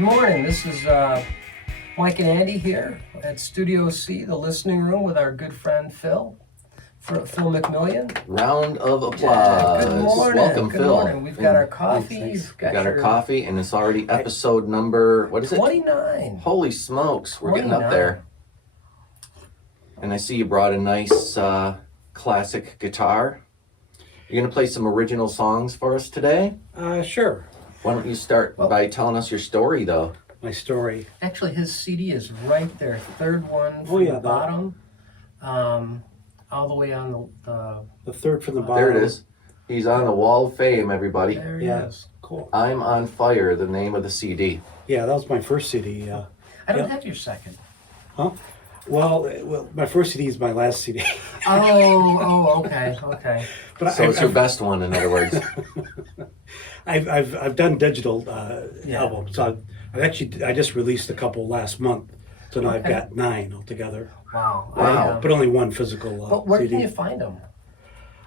Good morning. This is Mike and Andy here at Studio C, the listening room, with our good friend Phil McMillion. Round of applause. Yeah, good morning. Welcome, good Phil. Morning. We've got our coffee. We've got our coffee, and it's already episode number, what is it? 29. Holy smokes, we're 29. getting up there. And I see you brought a nice classic guitar. You're going to play some original songs for us today? Sure. Why don't you start by telling us your story, though? My story. Actually, his CD is right there, third one from the bottom, all the way on the third from the bottom. There it is. He's on the Wall of Fame, everybody. There he is. Cool. I'm on Fire, the name of the CD. Yeah, that was my first CD. I don't have your second. Huh? Well, my first CD is my last CD. Okay. But So it's your best one, in other words. I've done digital albums. So I just released a couple last month. So now I've got 9 altogether. Wow. But only one physical But where CD. can you find them?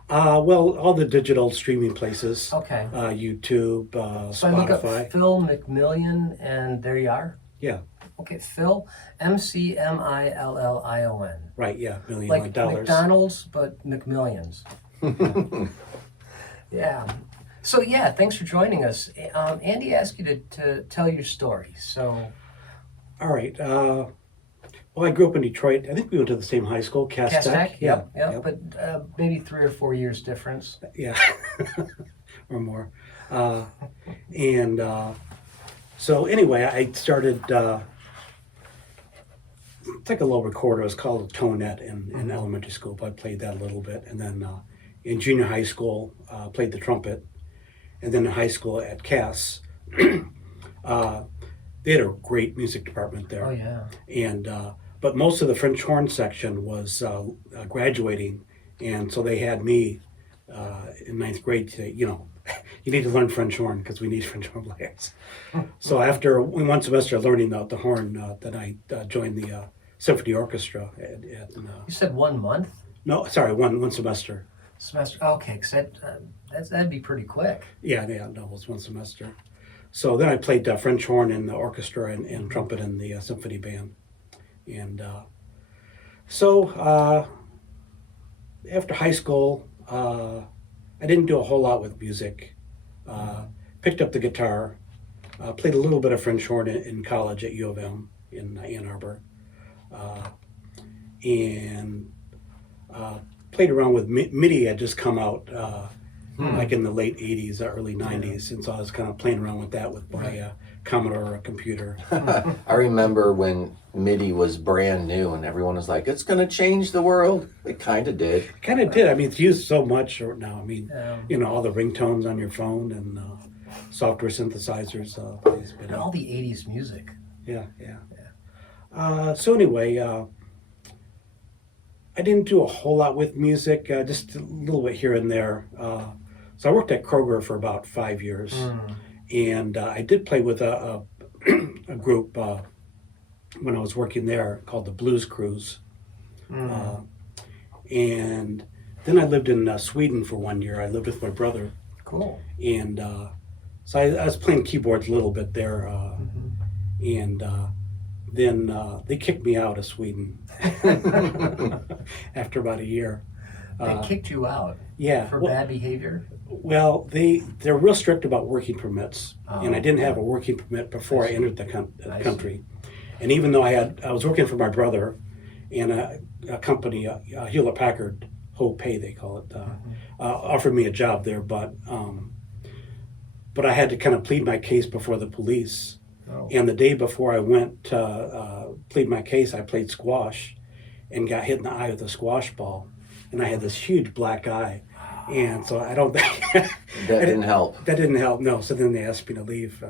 Well, all the digital streaming places. Okay. YouTube, So I look up Spotify. Phil McMillion, and there you are. Yeah. Okay, Phil, McMillion. Right. Yeah. $1 million Like dollars. McDonald's, but McMillions. Yeah. So yeah, thanks for joining us. Andy asked you to tell your story. So. All right. Well, I grew up in Detroit. I think we went to the same high school, Cass Tech. Yep. But maybe 3 or 4 years difference. Yeah, or more. So anyway, I started. It's like a little recorder. It's called a tonette in elementary school. But I played that a little bit, and then in junior high school, played the trumpet, and then in high school at Cass. They had a great music department there. Oh yeah. And but most of the French horn section was graduating, and so they had me in 9th grade to, you need to learn French horn because we need French horn players. So after one semester of learning the horn, then I joined the symphony orchestra. You said 1 month? No, sorry, one semester. Semester. Okay, because that'd be pretty quick. Yeah, no, it was 1 semester. So then I played French horn in the orchestra and trumpet in the symphony band. And so after high school, I didn't do a whole lot with music. Picked up the guitar, played a little bit of French horn in college at U of M in Ann Arbor, and played around with MIDI. Had just come out like in the late 80s, early 90s, and so I was kind of playing around with that with my Commodore computer. I remember when MIDI was brand new and everyone was like, it's going to change the world. It kind of did. Kind of did. I mean, it's used so much now. I mean, all the ringtones on your phone and software synthesizers. And all the 80s music. Yeah. So anyway, I didn't do a whole lot with music, just a little bit here and there. So I worked at Kroger for about 5 years. And I did play with a group when I was working there called the Blues Cruise. And then I lived in Sweden for 1 year. I lived with my brother. Cool. And so I was playing keyboards a little bit there. And then they kicked me out of Sweden after about a year. They kicked you out? Yeah. For bad behavior? Well, they're real strict about working permits, and I didn't have a working permit before I entered the country. And even though I was working for my brother and a company, Hewlett Packard, Ho-Pay they call it, offered me a job there, but I had to kind of plead my case before the police. Oh. And the day before I went to plead my case, I played squash and got hit in the eye with a squash ball, and I had this huge black eye. And so I don't think that didn't help. That didn't help. No. So then they asked me to leave,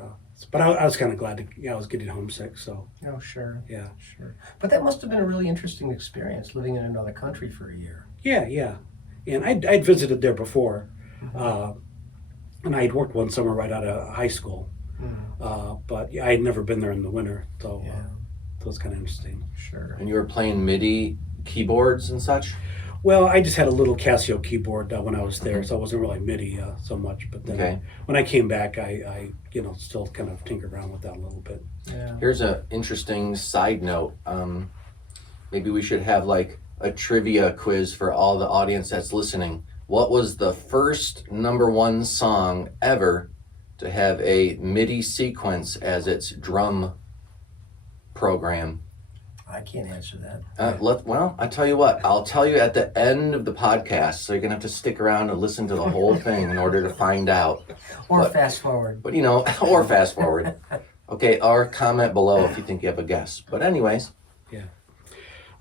but I was kind of glad I was getting homesick. So. Oh, sure. Yeah. Sure. But that must have been a really interesting experience, living in another country for a year. Yeah. And I'd visited there before, and I'd worked one summer right out of high school, but I had never been there in the winter, so it was kind of interesting. Sure. And you were playing MIDI keyboards and such? Well, I just had a little Casio keyboard when I was there, so I wasn't really MIDI so much. But then Okay. when I came back, I still kind of tinkered around with that a little bit. Yeah. Here's an interesting side note. Maybe we should have like a trivia quiz for all the audience that's listening. What was the first #1 song ever to have a MIDI sequence as its drum program? I can't answer that. Well, I tell you what, I'll tell you at the end of the podcast, so you're gonna have to stick around and listen to the whole thing in order to find out. Or fast forward. But or fast forward. Okay, or comment below if you think you have a guess. But anyways,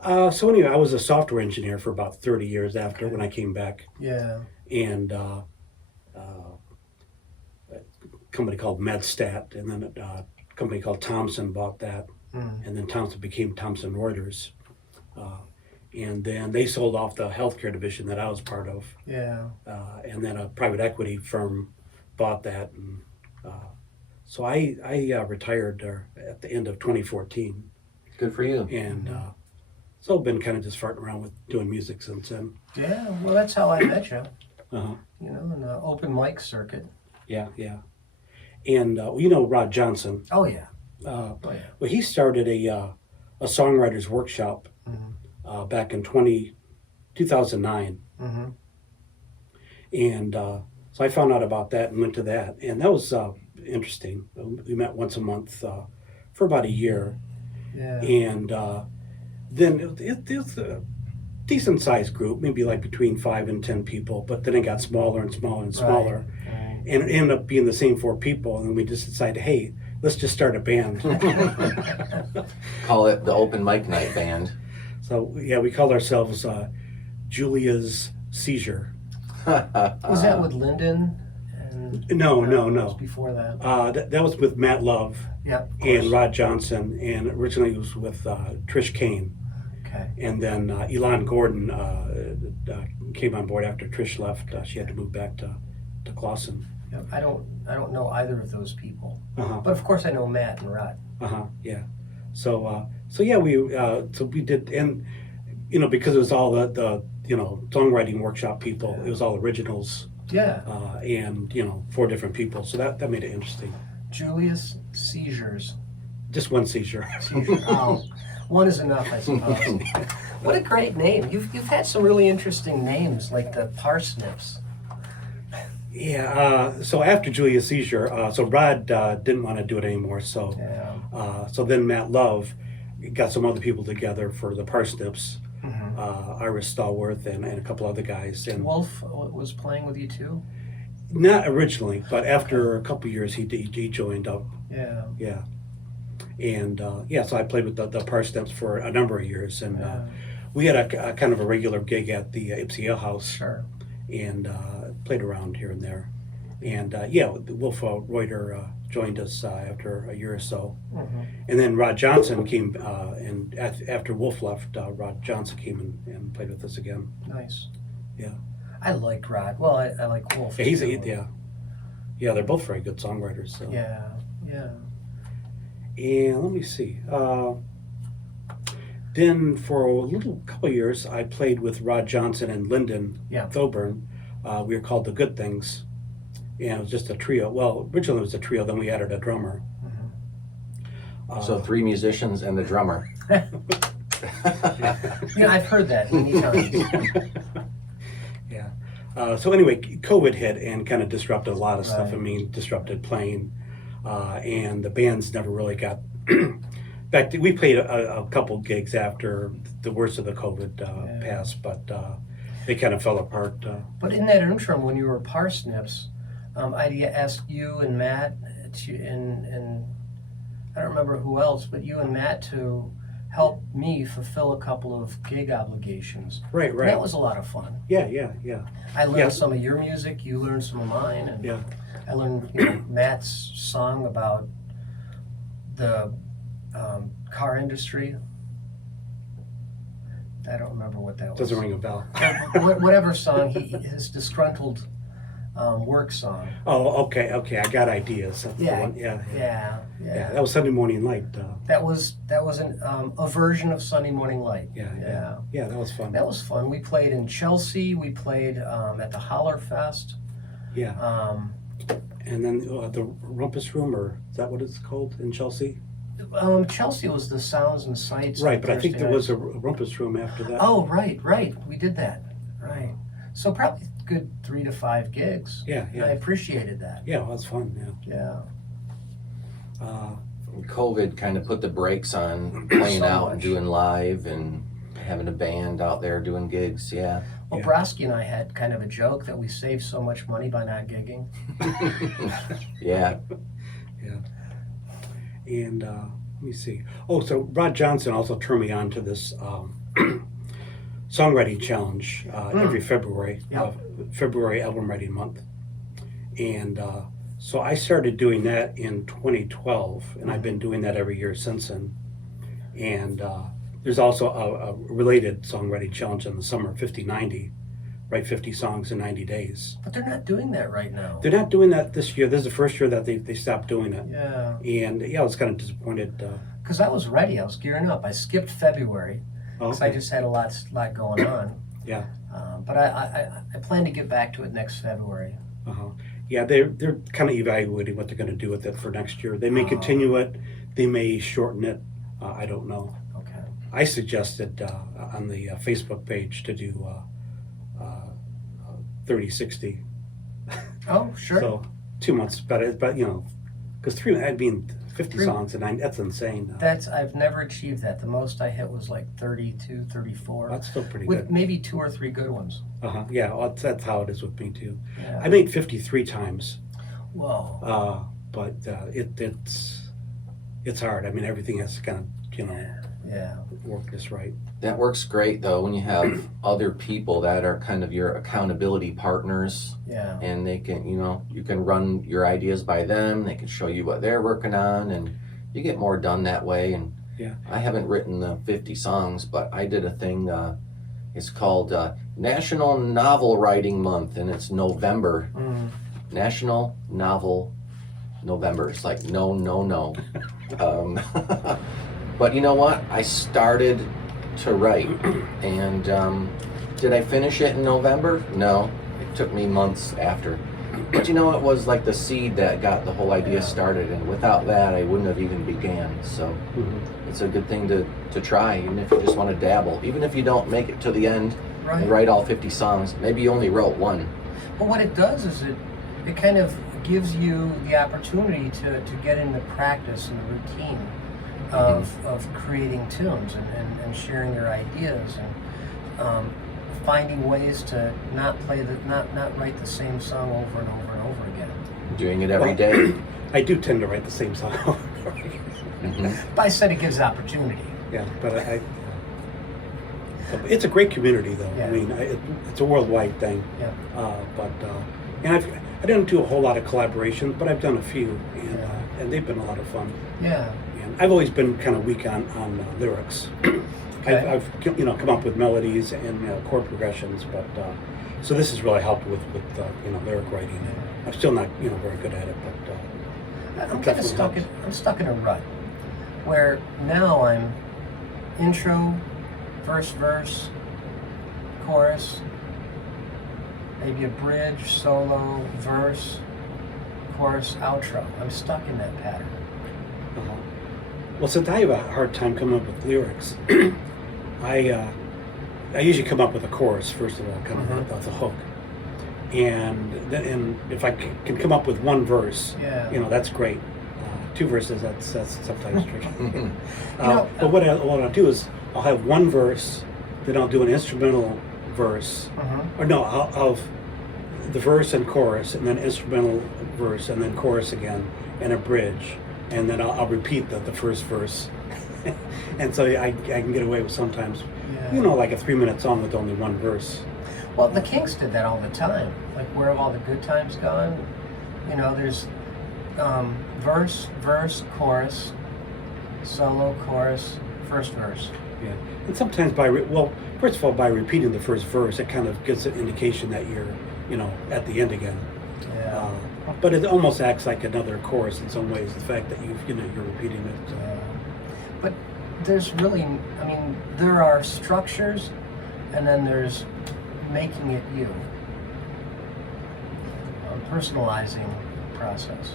So anyway, I was a software engineer for about 30 years after when I came back, Yeah. and a company called MedStat, and then a company called Thomson bought that, and then Thomson became Thomson Reuters, and then they sold off the healthcare division that I was part of, Yeah. and then a private equity firm bought that, and so I retired at the end of 2014, good for you. and so I've been kind of just farting around with doing music since then. Yeah. Well, that's how I met you. Uh-huh. In the open mic circuit. Yeah, yeah. And you know Rod Johnson. Oh yeah. Well, Oh yeah. he started a songwriters workshop back in 2009, Mm-hmm. and so I found out about that and went to that, and that was interesting. We met once a month for about a year, Yeah. and then it was a decent sized group, maybe like between 5 and 10 people, but then it got smaller and smaller and smaller, Right. and it ended up being the same 4 people, and then we just decided, hey, let's just start a band. Call it the open mic night band. So yeah, we called ourselves Julia's Seizure. Was that with Lyndon? And No, it was no. before that. That was with Matt Love Yeah. and Rod Johnson, and originally it was with Trish Kane, Okay. and then Elon Gordon came on board after Trish left. She had to move back to Clawson. Yeah. I don't know either of those people, Uh-huh. but of course I know Matt and Rod. Yeah. So yeah, we did, and because it was all the songwriting workshop people, it was all originals, Yeah. and 4 different people. So that made it interesting. Julius Seizures. Just one seizure. Oh, one is enough, I suppose. What a great name! You've had some really interesting names, like the Parsnips. Yeah. So after Julia's Seizure, so Rod didn't want to do it anymore. So Yeah. so then Matt Love got some other people together for the Parsnips, Iris Stallworth and a couple other guys. And Wolf was playing with you too. not originally, but after a couple years, he joined up. Yeah. Yeah. And so I played with the Parsnips for a number of years, and we had a kind of a regular gig at the Ypsi Ale House, Sure. and played around here and there. And Wolf Reuter joined us after a year or so, and then Rod Johnson came, and after Wolf left, Rod Johnson came and played with us again. Nice. Yeah. I like Rod. Well, I like Wolf. Yeah, too. yeah, they're both very good songwriters. So. Yeah. Yeah. And let me see. Then for a couple of years, I played with Rod Johnson and Lyndon Yeah. Thoburn. We were called the Good Things, and it was just a trio. Well, originally it was a trio. Then we added a drummer. So 3 musicians and the drummer. Yeah, I've heard that many times. Yeah. So anyway, COVID hit and kind of disrupted a lot of stuff. Right. I mean, disrupted playing, and the bands never really got back. We played a couple gigs after the worst of the COVID passed, but they kind of fell apart. But in that interim, when you were Parsnips, I asked you and Matt, and I don't remember who else, but you and Matt to help me fulfill a couple of gig obligations. Right. And that was a lot of fun. Yeah. I learned Yeah. some of your music, you learned some of mine, and Yeah. I learned Matt's song about the car industry. I don't remember what that was. Doesn't ring a bell. Whatever song, his disgruntled work song. Oh, okay, I got ideas. That's the Yeah, one. yeah. That was Sunday Morning Light. That was a version of Sunday Morning Light. Yeah, that was fun. That was fun. We played in Chelsea. We played at the Holler Fest. Yeah. And then the Rumpus Room, or is that what it's called in Chelsea? Chelsea was the Sounds and Sights. Right, but I think Thursday there was night. a Rumpus Room after that. Oh, right. We did that. Right. So probably good 3 to 5 gigs. Yeah. And I appreciated that. Yeah, well, that's fun. Yeah. COVID kind of put the brakes on playing So out much. and doing live and having a band out there doing gigs. Yeah. Well, Yeah. Broski and I had kind of a joke that we saved so much money by not gigging. Yeah. And let me see. Oh, so Rod Johnson also turned me on to this songwriting challenge every February. Yep. February album writing month. And so I started doing that in 2012, and I've been doing that every year since then. And there's also a related songwriting challenge in the summer, 50-90, write 50 songs in 90 days. But they're not doing that right now. They're not doing that this year. This is the first year that they stopped doing it. Yeah. And yeah, I was kind of disappointed. Because I was ready. I was gearing up. I skipped February because I just had a lot going on. Yeah. But I plan to get back to it next February. Uh-huh. Yeah, they're kind of evaluating what they're going to do with it for next year. They may continue it. They may shorten it. I don't know. Okay. I suggested on the Facebook page to do 30-60. Oh, sure. So 2 months, but you know, because 50 songs and that's insane. I've never achieved that. The most I hit was like 32, 34. That's still pretty with good. maybe 2 or 3 good ones. Yeah, well, that's how it is with me too. Yeah. I made 53 times. Whoa. But it's hard. I mean, everything has to kind of, Yeah. work this right. That works great though when you have other people that are kind of your accountability partners, Yeah. and they can, you can run your ideas by them. They can show you what they're working on, and you get more done that way. And Yeah. I haven't written the 50 songs, but I did a thing. It's called National Novel Writing Month, and it's November. National Novel November. It's like no. But you know what? I started to write, and did I finish it in November? No, it took me months after. But it was like the seed that got the whole idea started, and without that, I wouldn't have even began. So it's a good thing to try, even if you just want to dabble. Even if you don't make it to the end and write all 50 songs, maybe you only wrote one. But what it does is it kind of gives you the opportunity to get into practice and the routine of creating tunes and sharing your ideas and finding ways to not write the same song over and over and over again. Doing it every day. I do tend to write the same song. But I said it gives opportunity. Yeah, but it's a great community though. Yeah. I mean, it's a worldwide thing. Yeah. And I didn't do a whole lot of collaborations, but I've done a few, and they've been a lot of fun. Yeah. And I've always been kind of weak on lyrics. Okay. I've come up with melodies and chord progressions, but so this has really helped with lyric writing. I'm still not very good at it, but I'm kind of stuck in a rut where now I'm intro, first verse, chorus, maybe a bridge, solo, verse, chorus, outro. I'm stuck in that pattern. Well, since I have a hard time coming up with lyrics, I usually come up with a chorus first of all, kind of with a hook, and if I can come up with one verse, that's great. 2 verses, that's sometimes tricky. But what I'll do is I'll have one verse, then I'll do an instrumental verse, or no, I'll the verse and chorus, and then instrumental verse, and then chorus again, and a bridge, and then I'll repeat the first verse. And so I can get away with sometimes, like a 3-minute song with only one verse. Well, the Kinks did that all the time. Like, Where Have All the Good Times Gone? There's verse, chorus, solo, chorus, first verse. Yeah, and sometimes first of all, by repeating the first verse, it kind of gives an indication that you're, at the end again. Yeah. But it almost acts like another chorus in some ways. The fact that you're repeating it. But there's really, I mean, there are structures, and then there's making it you. Personalizing the process.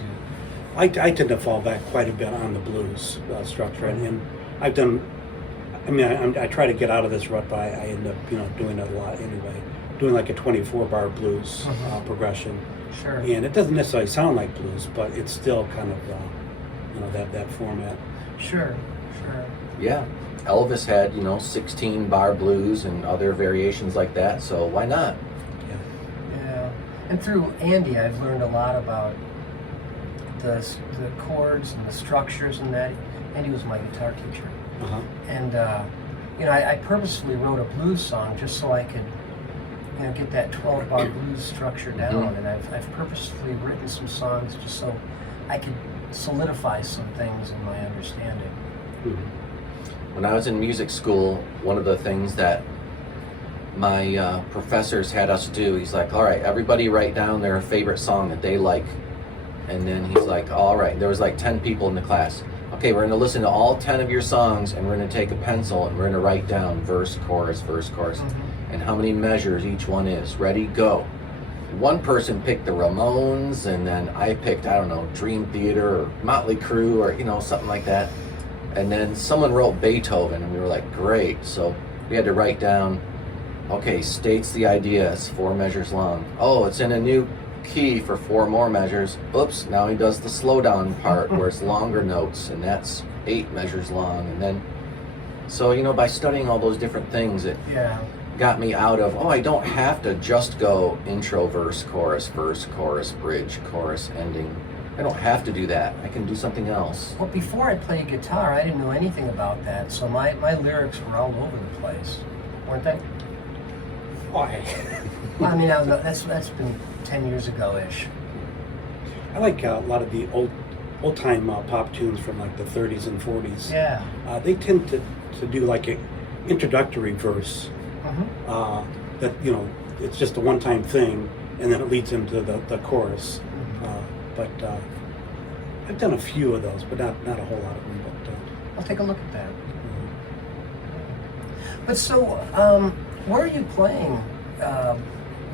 I tend to fall back quite a bit on the blues structure, and I've done. I mean, I try to get out of this rut, but I end up doing it a lot anyway. Doing like a 24-bar blues progression. Sure. And it doesn't necessarily sound like blues, but it's still kind of that format. Sure. Yeah. Elvis had, 16-bar blues and other variations like that, so why not? Yeah. And through Andy, I've learned a lot about the chords and the structures and that. Andy was my guitar teacher. And, I purposely wrote a blues song just so I could, get that 12-bar blues structure down. And I've purposely written some songs just so I could solidify some things in my understanding. When I was in music school, one of the things that my professors had us do, he's like, all right, everybody write down their favorite song that they like. And then he's like, all right, there was like 10 people in the class. Okay, we're going to listen to all 10 of your songs, and we're going to take a pencil and we're going to write down verse, chorus, and how many measures each one is. Ready, go. One person picked the Ramones, and then I picked, I don't know, Dream Theater or Motley Crue or, something like that. And then someone wrote Beethoven, and we were like, great. So we had to write down, okay, states the idea, it's 4 measures long. Oh, it's in a new key for 4 more measures. Oops, now he does the slow down part where it's longer notes, and that's 8 measures long. And then, so, by studying all those different things, it got me out of, I don't have to just go intro, verse, chorus, bridge, chorus, ending. I don't have to do that. I can do something else. Well, before I played guitar, I didn't know anything about that, so my lyrics were all over the place, weren't they? Why? Well, I mean, that's been 10 years ago-ish. I like a lot of the old-time pop tunes from like the 30s and 40s. Yeah. They tend to do like an introductory verse that, it's just a one-time thing, and then it leads into the chorus. But I've done a few of those, but not a whole lot of them. But I'll take a look at that. But so, where are you playing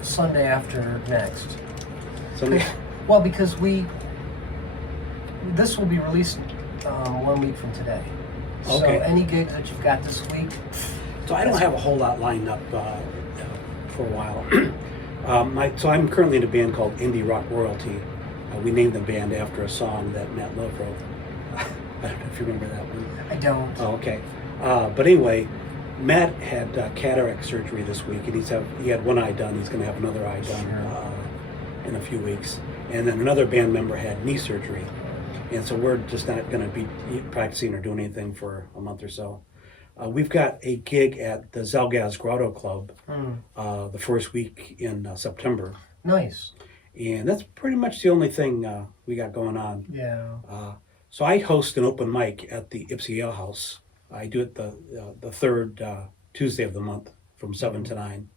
Sunday after next? Sunday? Well, because this will be released 1 week from today. So Okay. any gigs that you've got this week? So I don't have a whole lot lined up for a while. So I'm currently in a band called Indie Rock Royalty. We named the band after a song that Matt Love wrote. I don't know if you remember that one. I don't. Oh, okay. But anyway, Matt had cataract surgery this week, and he had one eye done. He's going to have another eye done in a few weeks. And then another band member had knee surgery. And so we're just not going to be practicing or doing anything for a month or so. We've got a gig at the Zalgaz Grotto Club the first week in September. Nice. And that's pretty much the only thing we got going on. Yeah. So I host an open mic at the Ipsy Ale House. I do it the third Tuesday of the month from 7 to 9.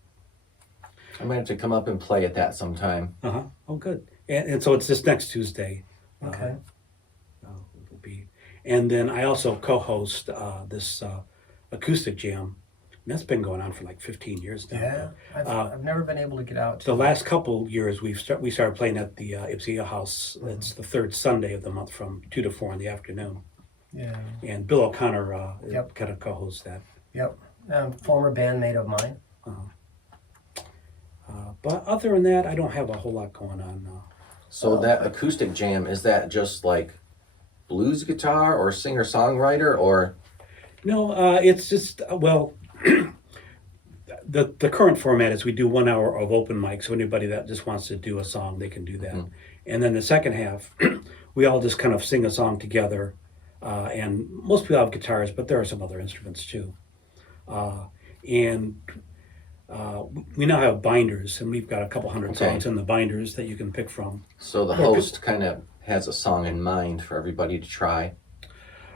I might have to come up and play at that sometime. Oh, good. And so it's this next Tuesday. Okay. It'll be. And then I also co-host this acoustic jam. And that's been going on for like 15 years now. Yeah. I've never been able to get out. The last couple years we started playing at the Ipsy Ale House. It's the third Sunday of the month from 2 to 4 in the afternoon. Yeah. And Bill O'Connor kind of co-hosts that. Yep. Former bandmate of mine. But other than that, I don't have a whole lot going on. So that acoustic jam, is that just like blues guitar or singer-songwriter or? No, it's just, the current format is we do 1 hour of open mic, so anybody that just wants to do a song, they can do that. And then the second half, we all just kind of sing a song together, and most people have guitars, but there are some other instruments too. And we now have binders, and we've got a couple hundred songs in the binders that you can pick from. So the host kind of has a song in mind for everybody to try.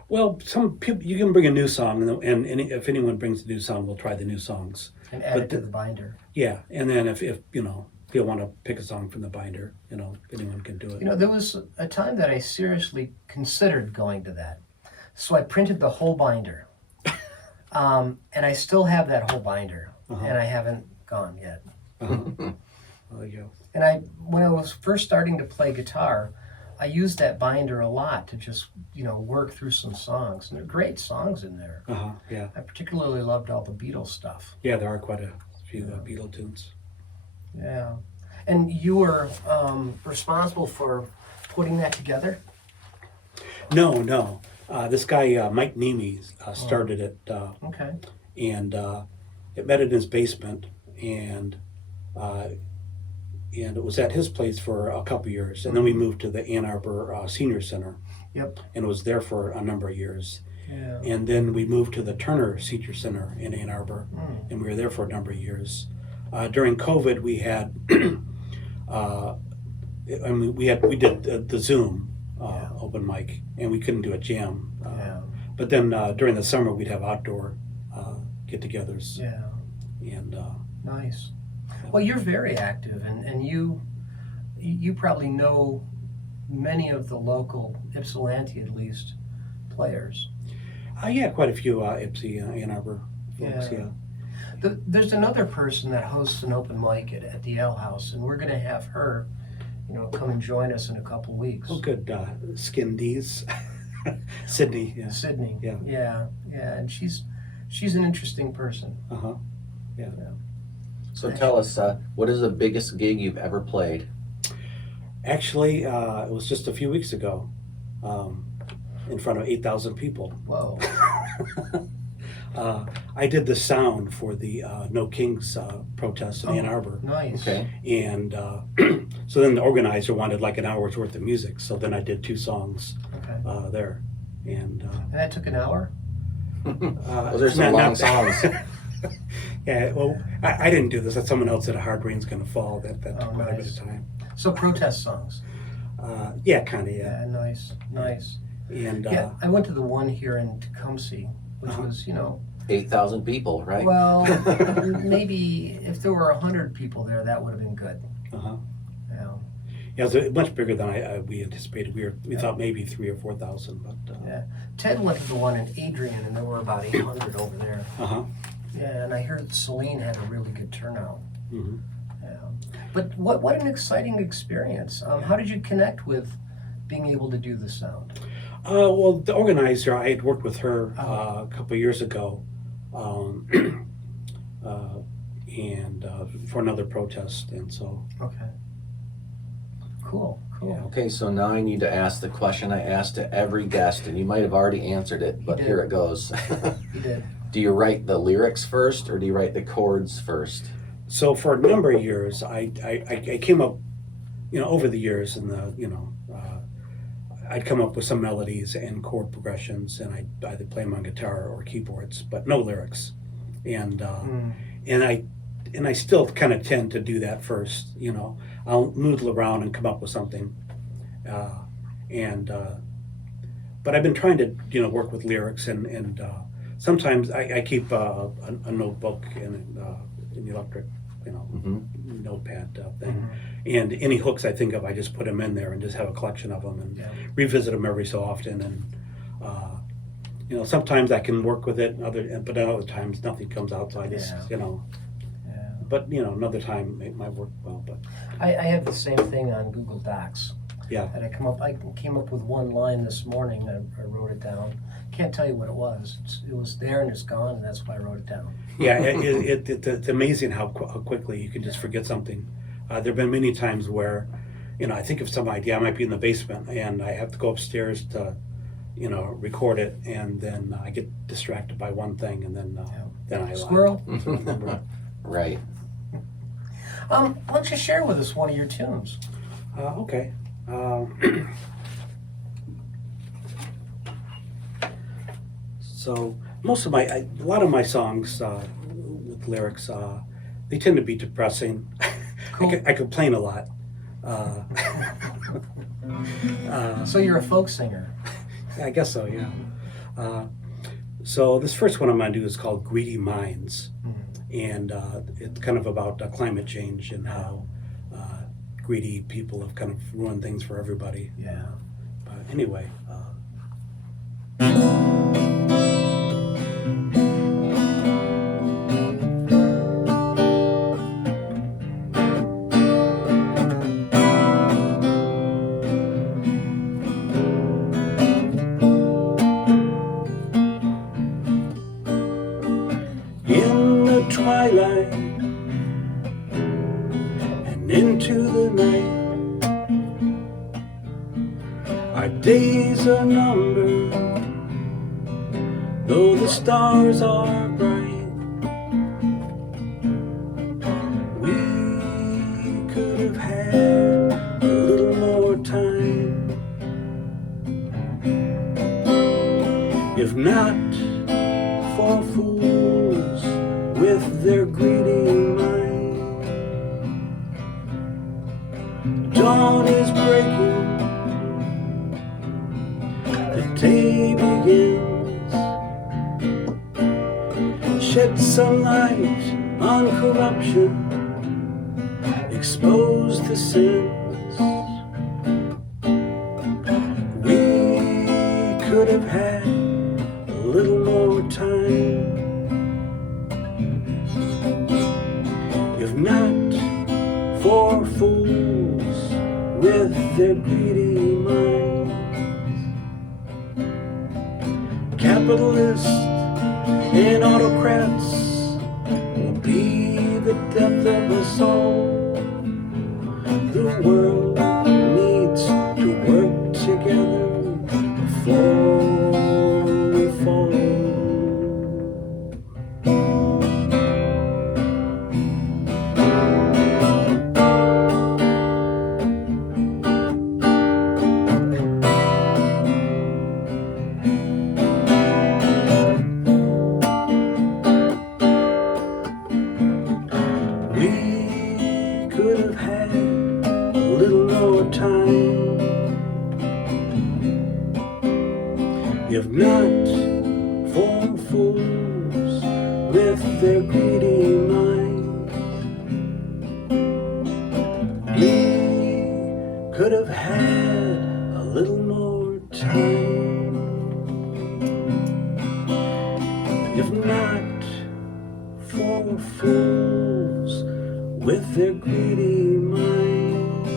Well, some people, you can bring a new song, and if anyone brings a new song, we'll try the new songs. And add it to the binder. Yeah, and then if if you want to pick a song from the binder, anyone can do it. There was a time that I seriously considered going to that. So I printed the whole binder. And I still have that whole binder, and I haven't gone yet. Well, yeah. And when I was first starting to play guitar, I used that binder a lot to just, work through some songs. And there are great songs in there. Yeah. I particularly loved all the Beatles stuff. Yeah, there are quite a few Beatle tunes. Yeah. And you were responsible for putting that together? No. This guy, Mike Nemi, started it. Okay. And it met in his basement, and it was at his place for a couple years. And then we moved to the Ann Arbor Senior Center. Yep. And was there for a number of years. Yeah. And then we moved to the Turner Senior Center in Ann Arbor, and we were there for a number of years. During COVID, we had, we did the Zoom open mic, and we couldn't do a jam. But then during the summer, we'd have outdoor get-togethers. Yeah. And nice. Well, you're very active, and you probably know many of the local Ypsilanti, at least, players. Yeah, quite a few Ypsi, Ann Arbor folks. Yeah. There's another person that hosts an open mic at the Ale House, and we're going to have her, come and join us in a couple weeks. Oh, good. Skin D's. Sydney. Yeah. Sydney. Yeah. Yeah. And she's an interesting person. Yeah. So tell us, what is the biggest gig you've ever played? Actually, it was just a few weeks ago, in front of 8,000 people. Whoa. I did the sound for the No Kings protest in Ann Arbor. Nice. Okay. And so then the organizer wanted like an hour's worth of music. So then I did 2 songs there. And that took an hour? Those are some long songs. Yeah, well, I didn't do this. That's someone else did. A Hard Rain's Gonna Fall. That took quite a bit of time. So protest songs? Yeah, kind of, Yeah, nice. And I went to the one here in Tecumseh, which was, 8,000 people, right? well, maybe if there were 100 people there, that would have been good. Yeah. Yeah, it was much bigger than we anticipated. We thought maybe 3,000 or 4,000, but Yeah. Ted went to the one in Adrian, and there were about 800 over there. Yeah, and I heard Celine had a really good turnout. Mhm. Yeah. But what an exciting experience. How did you connect with being able to do the sound? Well, the organizer, I had worked with her a couple of years ago, and for another protest, and so. Okay. Cool. Okay, so now I need to ask the question I asked to every guest, and you might have already answered it, but did. here it goes. You did. Do you write the lyrics first, or do you write the chords first? So for a number of years, I came up, over the years, and I'd come up with some melodies and chord progressions, and I'd either play them on guitar or keyboards, but no lyrics. And I still kind of tend to do that first. I'll noodle around and come up with something, but I've been trying to work with lyrics, and sometimes I keep a notebook and an electric notepad thing, and any hooks I think of, I just put them in there and just have a collection of them and revisit them every so often. And sometimes I can work with it, but other times nothing comes out, so I just But another time it might work well. But I have the same thing on Google Docs. yeah, And I came up with one line this morning. I wrote it down. Can't tell you what it was. It was there and it's gone, and that's why I wrote it down. yeah, it's amazing how quickly you can just forget something. There have been many times where, I think of some idea. I might be in the basement and I have to go upstairs to, record it, and then I get distracted by one thing, and then I Squirrel. Right. Why don't you share with us one of your tunes? Okay. So a lot of my songs with lyrics, they tend to be depressing. Cool. I complain a lot. So you're a folk singer. I guess so, yeah. So this first one I'm going to do is called Greedy Minds. And it's kind of about climate change and how greedy people have kind of ruined things for everybody. Yeah. But anyway, in the twilight and into the night, our days are numbered, though the stars are bright. We could have had a little more time, if not for fools with their greedy mind. Dawn is breaking, the day begins. Shed some light on corruption, expose the sins. We could have had a little more time, if not for fools with their greedy minds. Capitalists and autocrats will be the death of us all. The world needs to work together before we fall. We could have had a little more time, if not for fools with their greedy minds. We could have had a little more time, if not for fools with their greedy minds.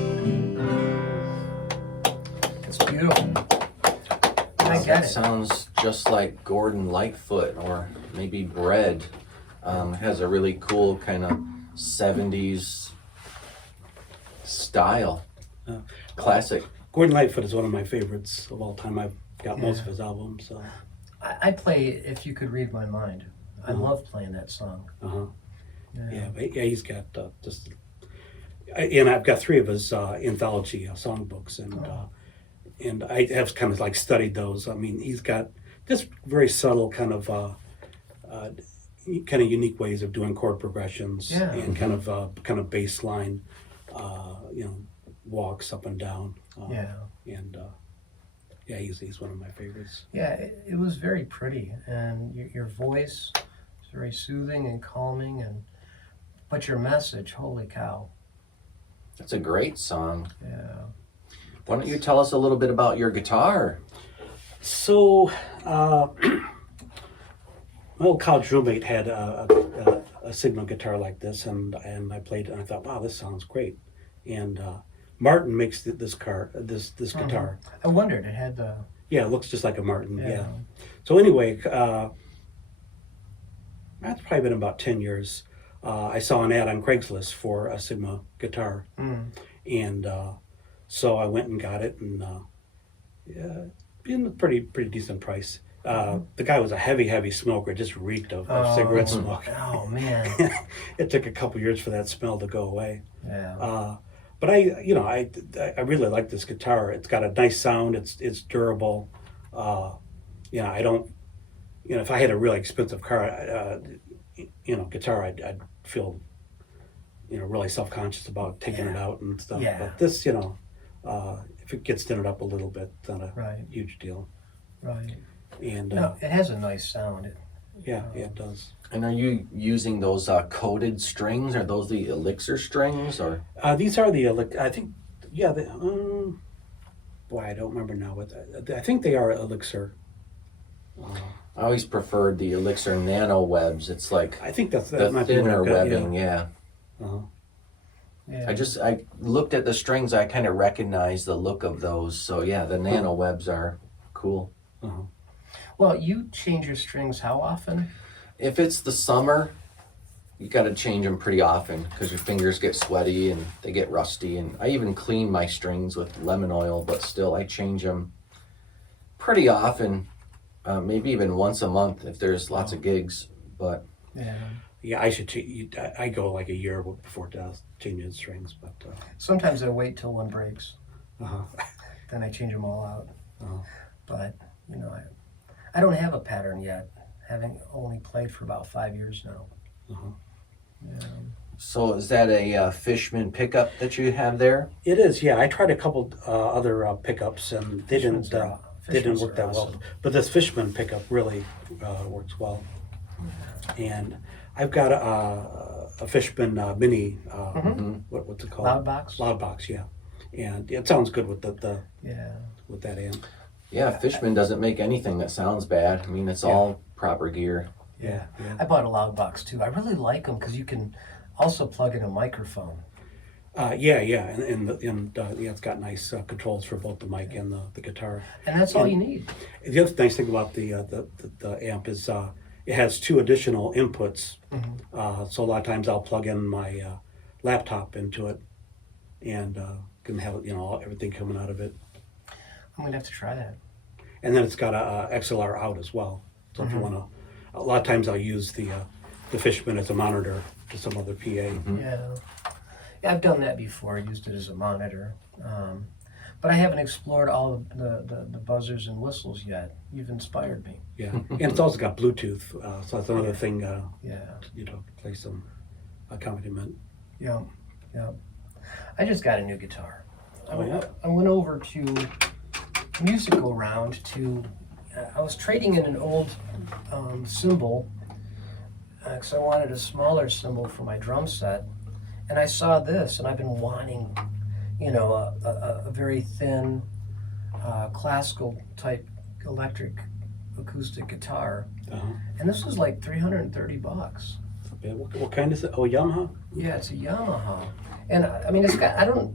It's beautiful. I That get it. sounds just like Gordon Lightfoot, or maybe Bread. Has a really cool kind of 70s style. Classic. Gordon Lightfoot is one of my favorites of all time. I've got most of his albums. So. I play If You Could Read My Mind. I love playing that song. Uh-huh. Yeah. Yeah, he's got just, and I've got 3 of his anthology songbooks, and I have kind of like studied those. I mean, he's got just very subtle kind of unique ways of doing chord progressions, Yeah. and kind of bass line, walks up and down. Yeah. And yeah, he's one of my favorites. Yeah, it was very pretty, and your voice is very soothing and calming, but your message, holy cow. That's a great song. Yeah. Why don't you tell us a little bit about your guitar? So, my old college roommate had a Sigma guitar like this, and I played it, and I thought, wow, this sounds great. And Martin makes this guitar. I wondered, it had the... Yeah, it looks just like a Martin. Yeah. So anyway, that's probably been about 10 years. I saw an ad on Craigslist for a Sigma guitar, and so I went and got it, and in a pretty decent price. The guy was a heavy smoker, just reeked of cigarette smoke. Oh man! It took a couple years for that smell to go away. Yeah. But I really like this guitar. It's got a nice sound. It's durable. I don't. If I had a really expensive guitar, I'd feel, really self-conscious about taking it out and stuff. Yeah. But this, if it gets tinted up a little bit, it's not a Right. huge deal. Right. And No, it has a nice sound. Yeah, it does. And are you using those coated strings? Are those the elixir strings, or? These are the, I think, yeah, boy, I don't remember now, but I think they are elixir. I always preferred the elixir nano webs. It's like I think that the might be thinner what I've got, webbing, yeah. Uh-huh. Yeah. I looked at the strings, I kind of recognized the look of those. So yeah, the nano webs are cool. Uh-huh. Well, you change your strings how often? If it's the summer, you got to change them pretty often because your fingers get sweaty and they get rusty. And I even clean my strings with lemon oil, but still I change them pretty often, maybe even once a month if there's lots of gigs. But Yeah. Yeah, I should change. I go like a year before changing strings, but Sometimes I wait till one breaks, uh-huh. then I change them all out. Uh-huh. But, you know, I don't have a pattern yet, having only played for about 5 years now. Uh-huh. Yeah. so is that a Fishman pickup that you have there? It is, yeah. I tried a couple other pickups, and they didn't Fishmans work are that well. awesome. But this Fishman pickup really works well. And I've got a Fishman Mini. What's it called? Loudbox? Loudbox, yeah. And it sounds good with Yeah. with that amp. Yeah, Fishman doesn't make anything that sounds bad. I mean, it's all proper gear. Yeah, yeah. I bought a Loudbox too. I really like them because you can also plug in a microphone. Yeah, and yeah, it's got nice controls for both the mic and the guitar. And that's all you need. The other nice thing about the amp is it has 2 additional inputs. So a lot of times I'll plug in my laptop into it and can have everything coming out of it. I'm going to have to try that. And then it's got a XLR out as well. So if you want to, a lot of times I'll use the Fishman as a monitor to some other PA. Yeah. Yeah, I've done that before. I used it as a monitor. But I haven't explored all of the buzzers and whistles yet. You've inspired me. Yeah, and it's also got Bluetooth, so that's another thing. Yeah. Play some accompaniment. Yeah. Yeah. I just got a new guitar. Oh, yeah? I went over to Music Go Round to, I was trading in an old cymbal because I wanted a smaller cymbal for my drum set. And I saw this, and I've been wanting, a very thin, classical type electric acoustic guitar. Uh-huh. And this was like $330. Yeah, what kind is it? Oh, Yamaha? Yeah, it's a Yamaha. And I mean, it's got, there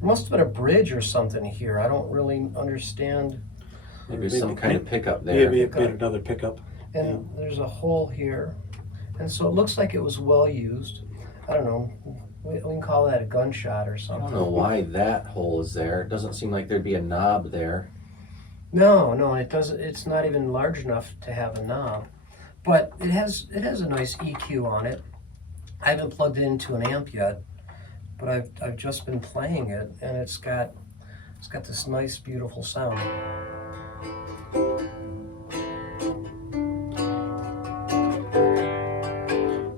must have been a bridge or something here. I don't really understand. Maybe some kind of pickup there. Maybe another pickup. And there's a hole here. And so it looks like it was well used. I don't know. We can call that a gunshot or I something. don't know why that hole is there. It doesn't seem like there'd be a knob there. No, it doesn't. It's not even large enough to have a knob. But it has a nice EQ on it. I haven't plugged it into an amp yet, but I've just been playing it, and it's got this nice, beautiful sound.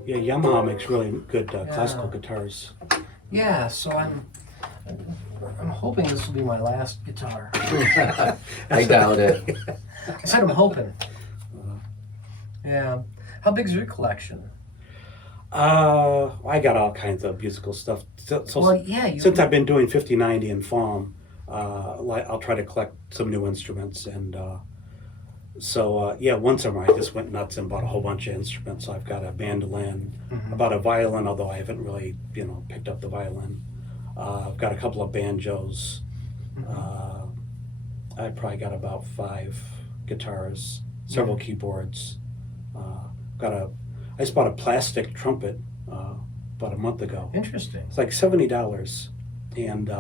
Yeah, Yamaha makes really good classical guitars. Yeah, so I'm hoping this will be my last guitar. I doubt it. I said I'm hoping. Yeah. How big's your collection? I got all kinds of musical stuff. So Well, yeah, since I've been doing 50/90 and FOM, I'll try to collect some new instruments. And one summer I just went nuts and bought a whole bunch of instruments. So I've got a mandolin, I bought a violin, although I haven't really, picked up the violin. I've got a couple of banjos. I probably got about 5 guitars, several keyboards. I just bought a plastic trumpet about a month ago. Interesting. It's like $70, and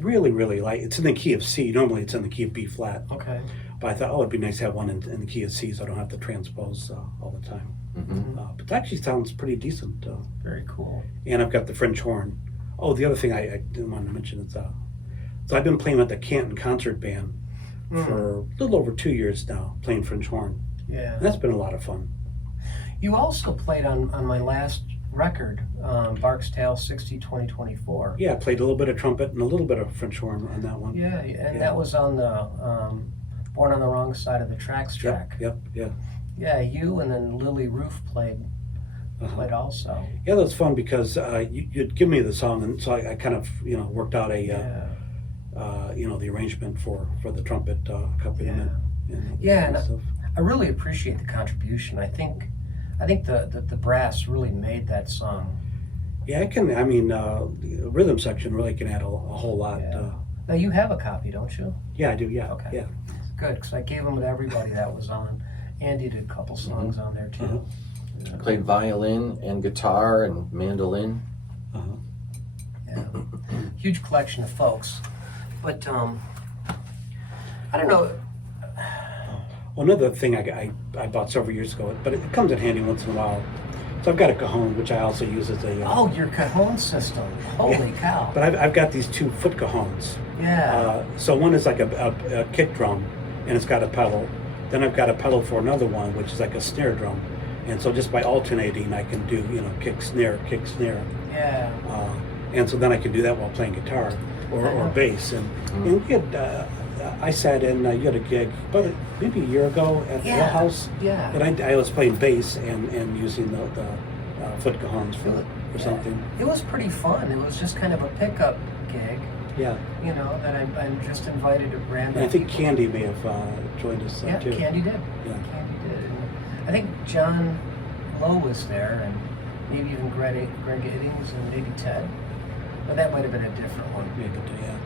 really, really light. It's in the key of C. Normally it's in the key of B flat. Okay. But I thought, it'd be nice to have one in the key of C so I don't have to transpose all the time. But it actually sounds pretty decent. Very cool. And I've got the French horn. Oh, the other thing I didn't want to mention is, so I've been playing with the Canton Concert Band for a little over 2 years now, playing French horn. Yeah. And that's been a lot of fun. You also played on my last record, Bark's Tale 60-2024. Yeah, I played a little bit of trumpet and a little bit of French horn on that one. Yeah, and that was on the Born on the Wrong Side of the Tracks track. Yep. Yeah, Yeah, you and then Lily Roof played also. Yeah, that was fun because you'd give me the song, and so I kind of worked out a the arrangement for the trumpet accompaniment. And stuff. I really appreciate the contribution. I think the brass really made that song. Yeah, the rhythm section really can add a whole lot. Yeah. Now you have a copy, don't you? Yeah, I do. Yeah. Okay. Yeah. Good, because I gave them to everybody that was on. Andy did a couple songs on there too. I played violin and guitar and mandolin. Yeah, huge collection of folks. But I don't know. Well, another thing I bought several years ago, but it comes in handy once in a while. So I've got a cajon, which I also use as a. Your cajon system! Holy cow! But I've got these 2 foot cajons. Yeah. So one is like a kick drum, and it's got a pedal. Then I've got a pedal for another one, which is like a snare drum. And so just by alternating, I can do kick snare, kick snare. Yeah. And so then I can do that while playing guitar or bass. And you had, I sat in. You had a gig about maybe a year ago at the House. Yeah. And I was playing bass and using the foot cajons for something. It was pretty fun. It was just kind of a pickup gig. Yeah. That I'm just invited to random. And I think people. Candy may have joined us too. Candy did. Yeah. Candy did. And I think John Lowe was there, and maybe even Greg Iddings and maybe Ted. But that might have been a different one. Maybe, yeah.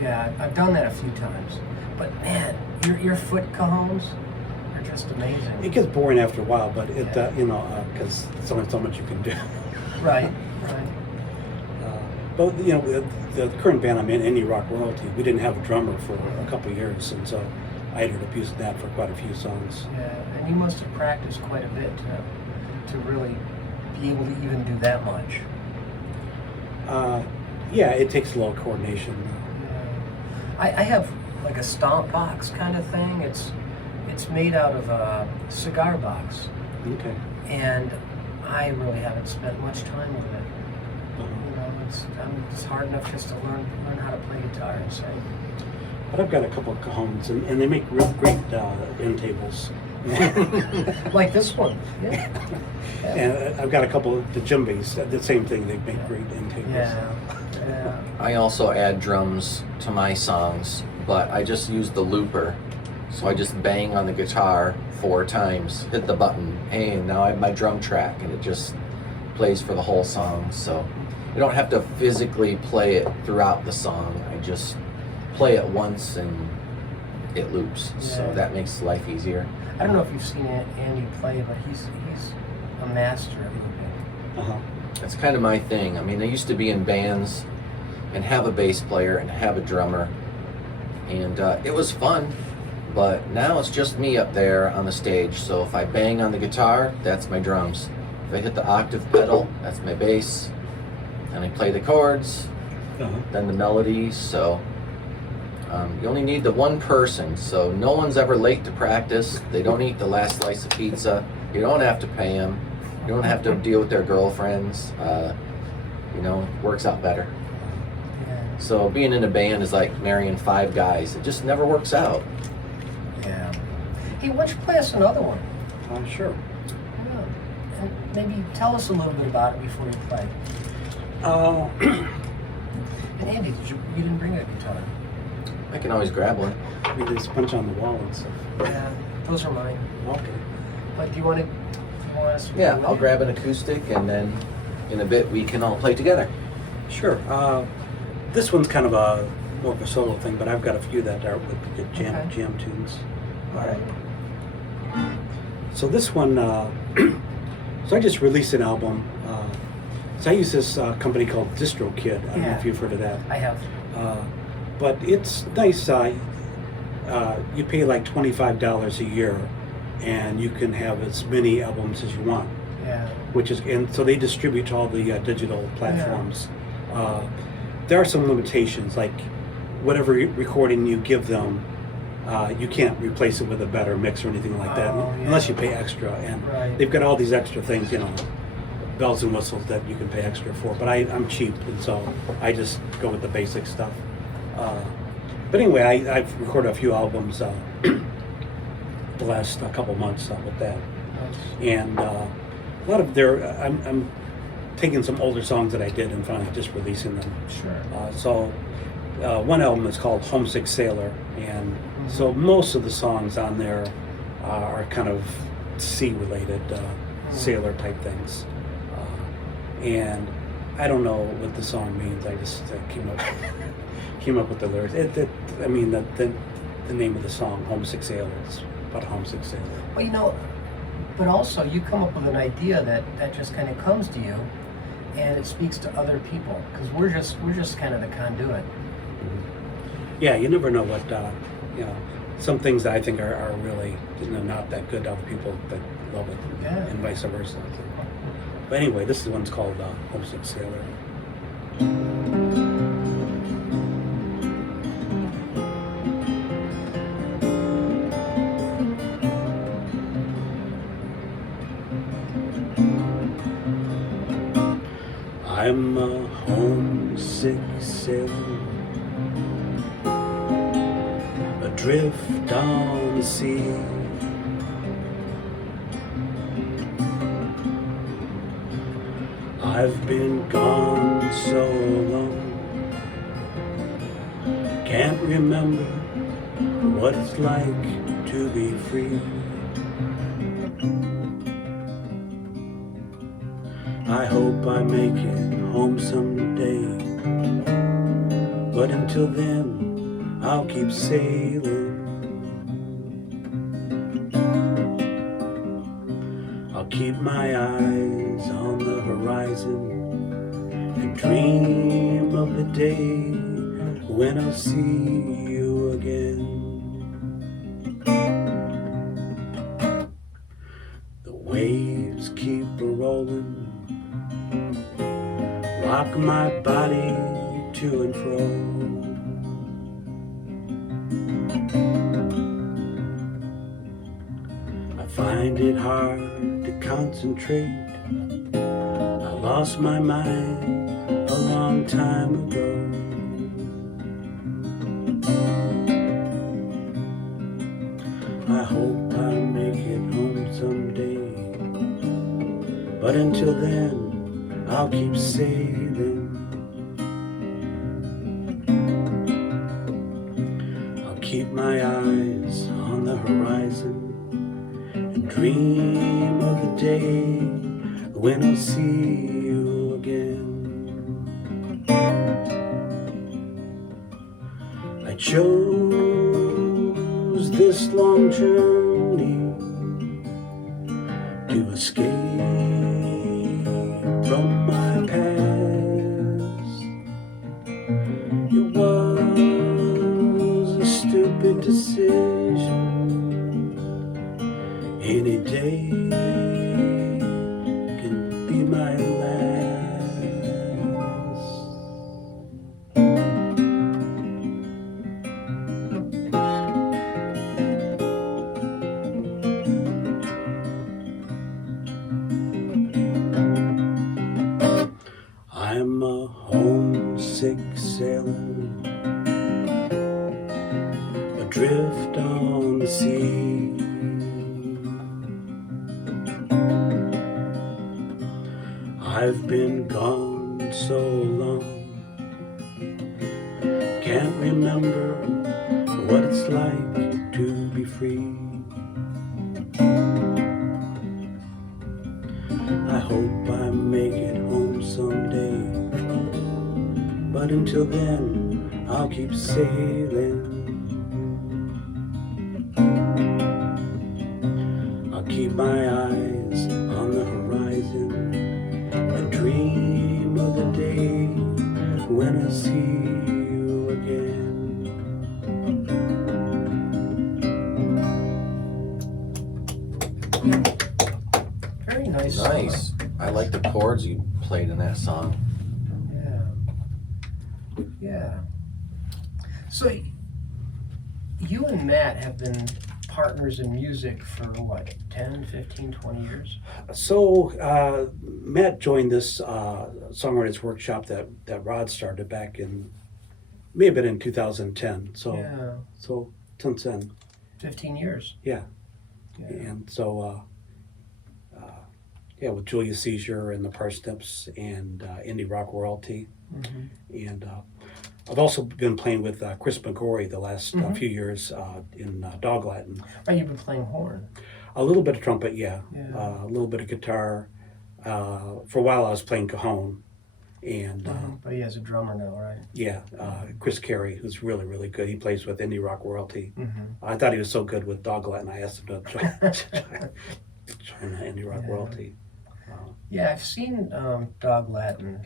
Yeah, I've done that a few times. But man, your foot cajones are just amazing. It gets boring after a while, but it because there's only so much you can do. Right. But the current band I'm in, Indie Rock Royalty, we didn't have a drummer for a couple of years, and so I ended up using that for quite a few songs. Yeah, and you must have practiced quite a bit to really be able to even do that much. Yeah, it takes a little coordination. I have like a stomp box kind of thing. It's made out of a cigar box. Okay. And I really haven't spent much time with it. It's hard enough just to learn how to play guitar and sing. But I've got a couple of cajones, and they make real great end tables. Like this one. Yeah. And I've got a couple of the djembes, the same thing, they make great end tables. Yeah. I also add drums to my songs, but I just use the looper. So I just bang on the guitar 4 times, hit the button, hey, now I have my drum track, and it just plays for the whole song. So you don't have to physically play it throughout the song. I just play it once and it loops. So that makes life easier. I don't know if you've seen Andy play, but he's a master at looping. That's kind of my thing. I mean, I used to be in bands and have a bass player and have a drummer, and it was fun. But now it's just me up there on the stage. So if I bang on the guitar, that's my drums. If I hit the octave pedal, that's my bass. And I play the chords, then the melodies. So you only need the one person. So no one's ever late to practice. They don't eat the last slice of pizza. You don't have to pay them. You don't have to deal with their girlfriends. It works out better. Yeah. So being in a band is like marrying 5 guys. It just never works out. Yeah. Hey, why don't you play us another one? Sure. Yeah. And maybe tell us a little bit about it before you play. And Andy, you didn't bring a guitar? I can always grab one. We just punch on the wall and stuff. Yeah, those are mine. Okay. But do you want us to Yeah, play I'll with grab an acoustic, and then in a bit we can all play together. Sure. This one's kind of more of a solo thing, but I've got a few that are with good jam tunes. you? All right. So this one, so I just released an album. So I use this company called DistroKid. I don't know if you've heard of that. I have. But it's nice. You pay like $25 a year, and you can have as many albums as you want. Yeah. And so they distribute to all the digital platforms. There are some limitations, like whatever recording you give them, you can't replace it with a better mix or anything like that, unless you pay extra. And they've got all these extra things, bells and whistles that you can pay extra for. But I'm cheap, and so I just go with the basic stuff. But anyway, I've recorded a few albums the last couple months with that. And a lot of I'm taking some older songs that I did and finally just releasing them. Sure. One album is called Homesick Sailor, and so most of the songs on there are kind of sea-related, sailor type things. And I don't know what the song means. I just came up with the lyrics. The name of the song, Homesick Sailor, is about a homesick sailor. Well, but also you come up with an idea that just kind of comes to you, and it speaks to other people because we're just kind of the conduit. Yeah, you never know what some things that I think are really not that good to other people that love it, and vice versa. But anyway, this one's called Homesick Sailor. I'm a homesick sailor, adrift on the sea. I've been gone so long, can't remember what it's like to be free. I hope I make it home someday, but until then I'll keep sailing. I'll keep my eyes on the horizon and dream of the day when I'll see you again. The waves keep a-rolling, rock my body to and fro. I find it hard to concentrate. I lost my mind a long time ago. I hope I make it home someday, but until then I'll keep sailing. I'll keep my eyes on the horizon and dream of the day when I'll see you again. I chose this long journey to escape from my past. It was a stupid decision. Any day can be my last. I'm a homesick sailor, adrift on the sea. I've been gone so long, can't remember what it's like to be free. I hope I make it home someday, but until then I'll keep sailing. I'll keep my eyes on the horizon and dream of the day when I see you again. Very nice. Nice. I like the chords you played in that song. Yeah. So you and Matt have been partners in music for what, 10, 15, 20 years? So Matt joined this songwriters workshop that Rod started back in, may have been in 2010. So since then. 15 years. Yeah. And so Yeah, with Julia Seizure and the Parsnips and Indie Rock Royalty. Mm-hmm. And I've also been playing with Chris McGorry the last Mhm. few years in Dog Latin. Right, you've been playing horn. A little bit of trumpet, yeah. Yeah. A little bit of guitar. For a while I was playing cajon. And But he has a drummer now, right? yeah, Chris Carey, who's really, really good. He plays with Indie Rock Royalty. Mm-hmm. I thought he was so good with Dog Latin, I asked him to join Indie Rock Yeah. Royalty. Yeah, I've seen Dog Latin,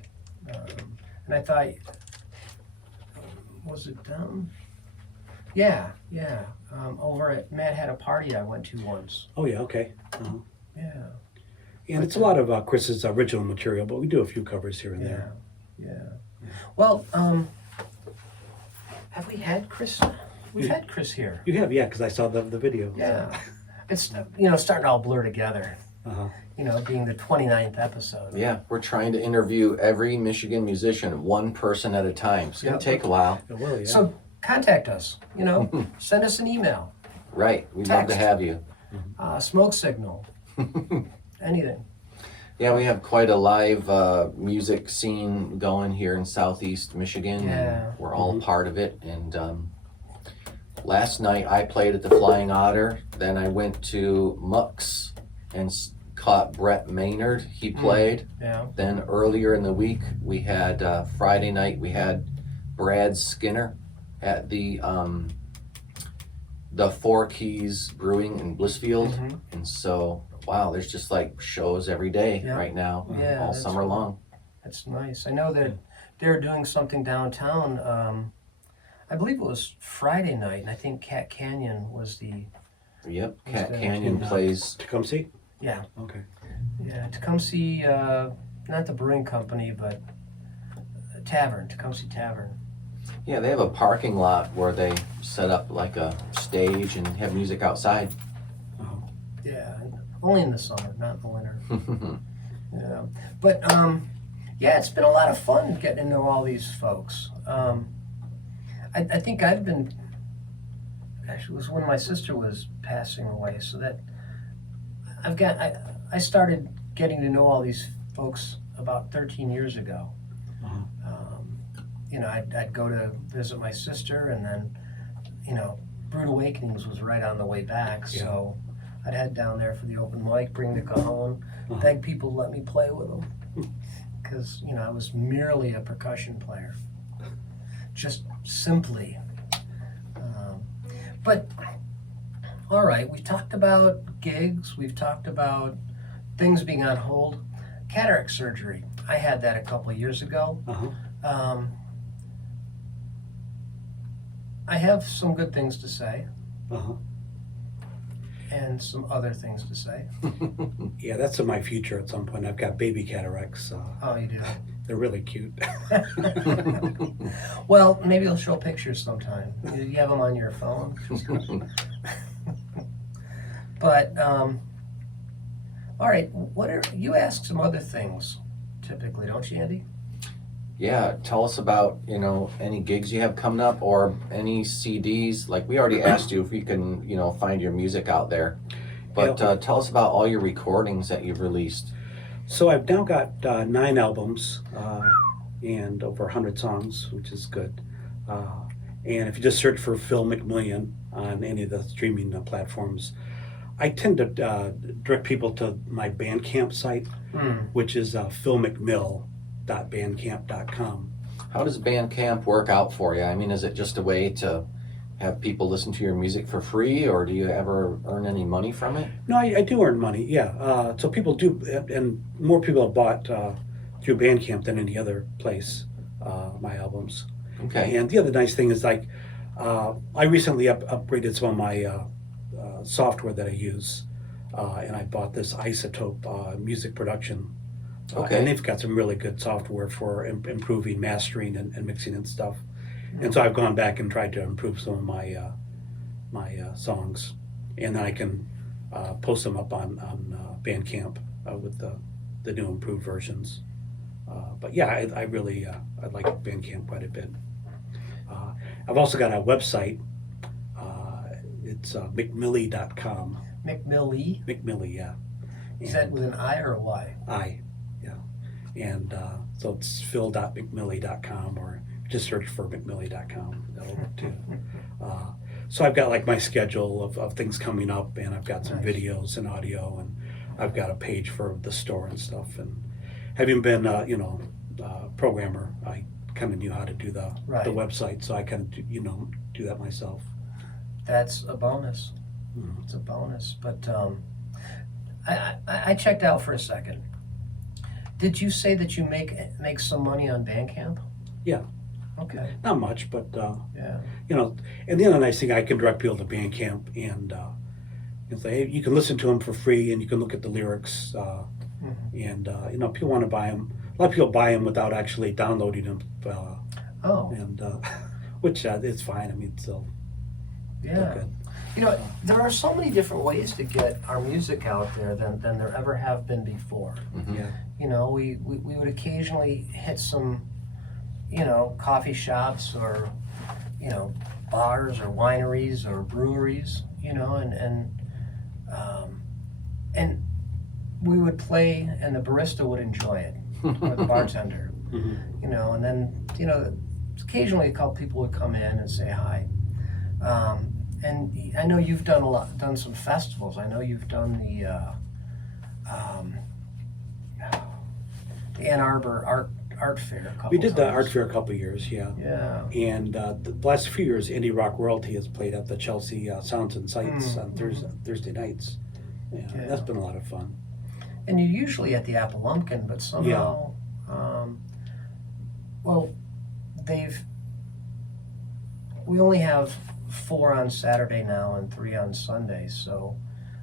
and I thought, was it them? Yeah. Over at Matt had a party I went to once. Oh, yeah, okay. Yeah. And it's a lot of Chris's original material, but we do a few covers here and there. Yeah. Well, have we had Chris? We've had Chris here. You have, yeah, because I saw the video. Yeah. It's, starting to all blur together, Uh-huh. being the 29th episode. Yeah, we're trying to interview every Michigan musician, one person at a time. It's going Yep. to take a while. It will, yeah. So contact us, send us an email, Right, we'd love to Text. have you. smoke signal, anything. Yeah, we have quite a live music scene going here in Southeast Michigan. Yeah. And we're all part of it. And last night I played at the Flying Otter. Then I went to Muck's and caught Brett Maynard. He played. Yeah. Then earlier in the week, we had Friday night, we had Brad Skinner at the Four Keys Brewing in Blissfield. Mhm. And so, wow, there's just like shows every day Yeah. right now, Yeah, all that's summer cool. long. That's nice. I know that they're doing something downtown. I believe it was Friday night, and I think Cat Canyon was the Yep, Who's Cat that? Canyon plays. To come see? yeah Okay. to come see not the brewing company but Tavern, Tecumseh Tavern. Yeah, they have a parking lot where they set up like a stage and have music outside. Yeah, only in the summer, not in the winter. Yeah, but it's been a lot of fun getting to know all these folks. I think I've been. Actually, it was when my sister was passing away, so that I started getting to know all these folks about 13 years ago. I'd go to visit my sister, and then, Brewed Awakenings was right on the way back, so I'd head down there for the open mic, bring the cajon, beg people to let me play with them, because, I was merely a percussion player, just simply. But, all right, we've talked about gigs, we've talked about things being on hold. Cataract surgery, I had that a couple of years ago. Uh-huh. I have some good things to say Uh-huh. and some other things to say. Yeah, that's in my future at some point. I've got baby cataracts. Oh, you do? They're really cute. Well, maybe you'll show pictures sometime. You have them on your phone. But, all right, you ask some other things typically, don't you, Andy? Yeah, tell us about, any gigs you have coming up or any CDs. Like we already asked you if we can, find your music out there. But tell us about all your recordings that you've released. So I've now got 9 albums and over 100 songs, which is good. And if you just search for Phil McMillion on any of the streaming platforms, I tend to direct people to my Bandcamp site, which is philmcmill.bandcamp.com. How does Bandcamp work out for you? I mean, is it just a way to have people listen to your music for free, or do you ever earn any money from it? No, I do earn money, yeah. So people do, and more people have bought through Bandcamp than any other place, my albums. Okay. And the other nice thing is I recently upgraded some of my software that I use, and I bought this Isotope music production. Okay. And they've got some really good software for improving mastering and mixing and stuff. And so I've gone back and tried to improve some of my songs, and then I can post them up on Bandcamp with the new improved versions. But yeah, I really I like Bandcamp quite a bit. I've also got a website. It's McMillie.com. McMillie? McMillie, yeah. Is that with an I or a Y? I, yeah. And so it's phil.mcmillion.com, or just search for mcmillion.com. That'll work too. So I've got like my schedule of things coming up, and I've got some Nice. videos and audio, and I've got a page for the store and stuff. And having been, programmer, I kind of knew how to do the website, so I kind of, do that myself. That's a bonus. Mhm. It's a bonus. But I checked out for a second. Did you say that you make some money on Bandcamp? Yeah. Okay. Not much, but Yeah. and the other nice thing, I can direct people to Bandcamp and say, hey, you can listen to them for free, and you can look at the lyrics, and people want to buy them. A lot of people buy them without actually downloading them, Oh. and which it's fine. I mean, so Yeah. good. There are so many different ways to get our music out there than there ever have been before. Yeah. We would occasionally hit some, coffee shops or, bars or wineries or breweries, and we would play and the barista would enjoy it, or the bartender, Mhm. and then, occasionally a couple people would come in and say hi. And I know you've done some festivals. I know you've done the Ann Arbor Art Fair a couple We did the times. art fair a couple of years, yeah. Yeah. And the last few years, Indie Rock Royalty has played at the Chelsea Sounds and Sights on Thursday nighs. Yeah, Yeah. that's been a lot of fun. And you're usually at the Appalumpkin, but somehow, we only have 4 on Saturday now and 3 on Sunday, so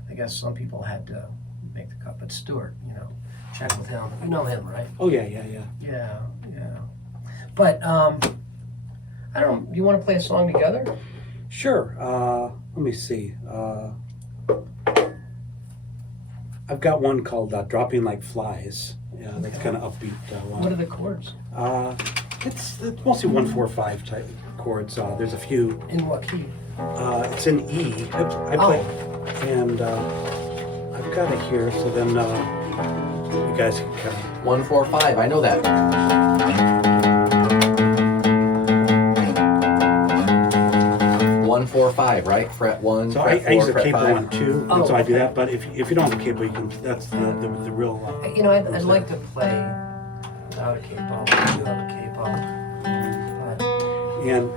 I guess some people had to make the cut. But Stuart, check with him. You know him, right? Oh, yeah. Yeah. But I don't know. You want to play a song together? Sure. Let me see. I've got one called Dropping Like Flies. Yeah, that's kind of upbeat one. What are the chords? It's mostly 1-4-5 type chords. There's a few. In what key? It's in E. I play, and I've got it here. So then you guys can kind of. 1-4-5. I know that. 1-4-5, right? Fret 1, So fret 4, I use a fret cable 5. one too, Oh, and so I do okay. that. But if you don't have a cable, you can. That's the real. I'd like to play without a capo. I do have a capo. And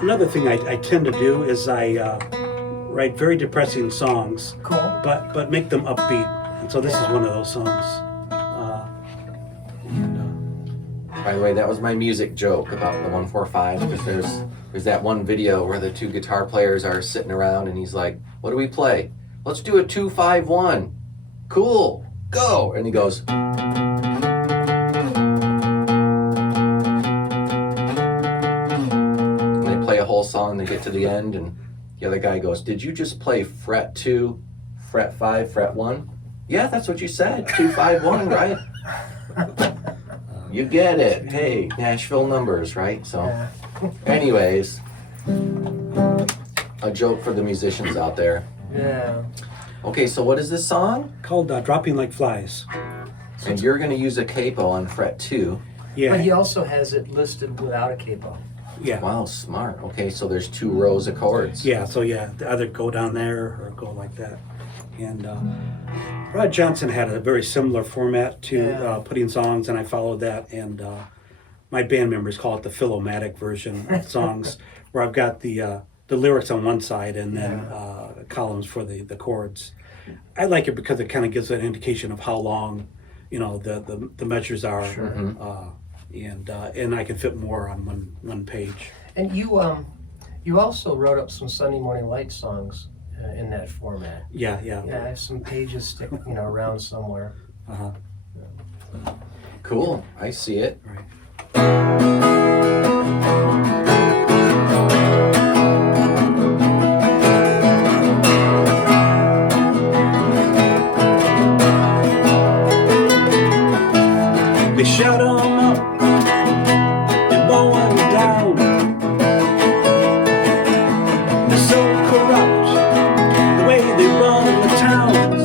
another thing I tend to do is I write very depressing songs, Cool. but make them upbeat. And so this is one of those songs. By the way, that was my music joke about the 1-4-5, because there's that one video where the 2 guitar players are sitting around and he's like, what do we play? Let's do a 2-5-1. Cool, go. And he goes, and they play a whole song, they get to the end, and the other guy goes, did you just play fret 2, fret 5, fret 1? Yeah, that's what you said, 2-5-1, right? You get it. Hey, Nashville numbers, right? So, Yeah. anyways, a joke for the musicians out there. Yeah. Okay, so what is this song? Called Dropping Like Flies. And you're going to use a capo on fret 2. Yeah. But he also has it listed without a capo. Yeah. Wow, smart. Okay, so there's 2 rows of chords. Yeah, so either go down there or go like that. And Rod Johnson had a very similar format to putting songs, and I followed that. And my band members call it the Philomatic version of songs, where I've got the lyrics on one side and then columns for the chords. I like it because it kind of gives an indication of how long, the measures are. Sure. And I can fit more on one page. And you also wrote up some Sunday Morning Light songs in that format. Yeah. Yeah, I have some pages sticking, around somewhere. Uh-huh. Cool, I see it. Right. They shut 'em up and mow 'em down. They're so corrupt, the way they run the towns.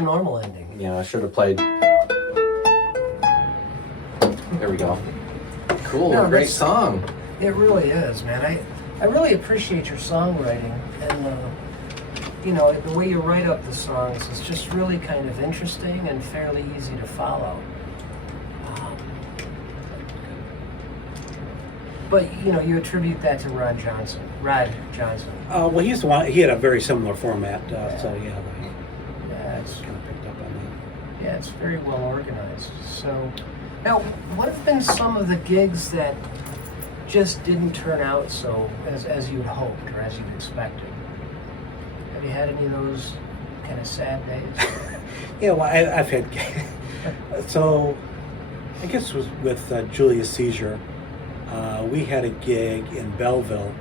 your normal ending? Yeah, I should have played. There we go. Cool, No, great that's- song. It really is, man. I really appreciate your songwriting, and the way you write up the songs is just really kind of interesting and fairly easy to follow. But you attribute that to Rod Johnson. Well, he's the one. He had a very similar format, so yeah, Yeah, it's kind of picked up on that. Yeah, it's very well organized. So, now, what have been some of the gigs that just didn't turn out so as you'd hoped or as you'd expected? Have you had any of those kind of sad days? Yeah, well, I've had. So, I guess it was with Julius Caesar. We had a gig in Belleville,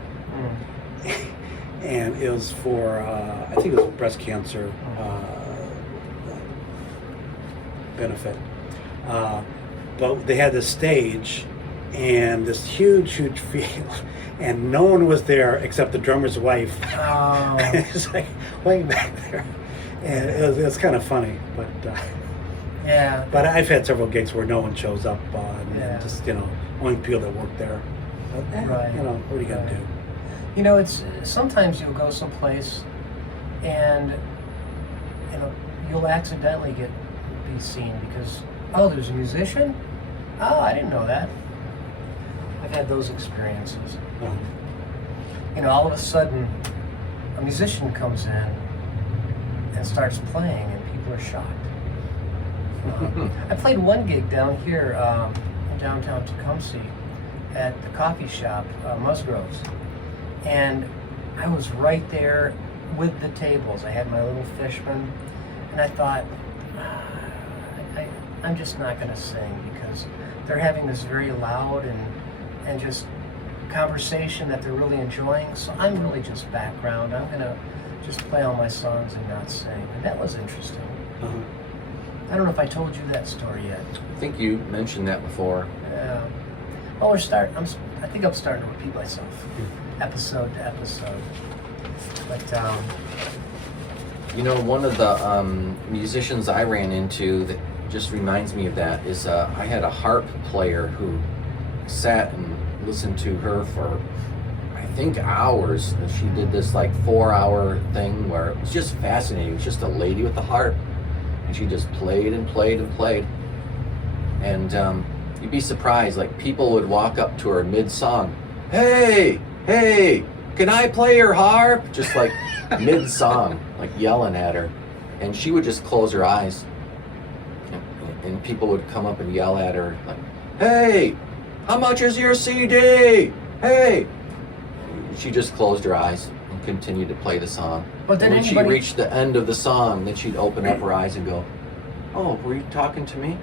and it was for I think it was breast cancer benefit. But they had this stage and this huge field, and no one was there except the drummer's wife. Oh. It's like way back there, and it was kind of funny. But Yeah. but I've had several gigs where no one shows up, and Yeah. just only people that work there. But, Right. what are you gonna do? It's sometimes you'll go someplace and you'll accidentally be seen because there's a musician. Oh, I didn't know that. I've had those experiences. All of a sudden, a musician comes in and starts playing, and people are shocked. I played one gig down here in downtown Tecumseh at the coffee shop, Musgrove's, and I was right there with the tables. I had my little Fishman, and I thought, I'm just not going to sing because they're having this very loud and just conversation that they're really enjoying, so I'm really just background. I'm going to just play all my songs and not sing, and that was interesting. I don't know if I told you that story yet. I think you mentioned that before. Yeah. Well, I think I'm starting to repeat myself, episode to episode. But One of the musicians I ran into that just reminds me of that is I had a harp player who sat and listened to her for I think hours. She did this like 4-hour thing where it was just fascinating. It was just a lady with a harp, and she just played and played and played. And you'd be surprised, like people would walk up to her mid-song, hey, can I play your harp? Just like mid-song, like yelling at her. And she would just close her eyes. And people would come up and yell at her, like, hey, how much is your CD? Hey! She just closed her eyes and continued to play the song. But then and when she reached the end of the song, then she'd open up her eyes and go, oh, were you talking to me?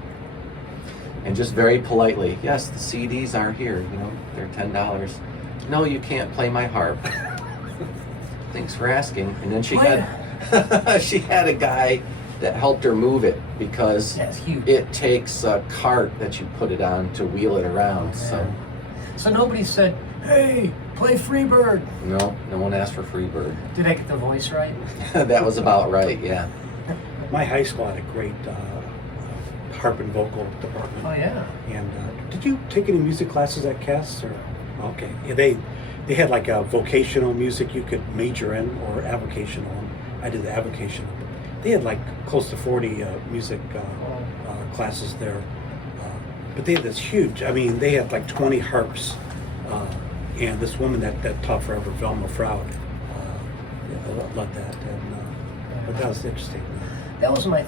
And just very politely, yes, the CDs are here, they're $10. No, you can't play my harp. Thanks for asking. And then she had a guy that helped her move it because it takes a cart that you put it on to wheel it around. Yeah. So nobody said, hey, play Freebird. No one asked for Freebird. Did I get the voice right? That was about right, yeah. My high school had a great harp and vocal department. Oh yeah. And did you take any music classes at Cass? Or okay, yeah, they had like a vocational music you could major in or avocational. I did the avocational. They had like close to 40 music classes there, but they had this huge. I mean, they had like 20 harps, and this woman that taught forever, Velma Froud, led that, and but that was interesting. That was my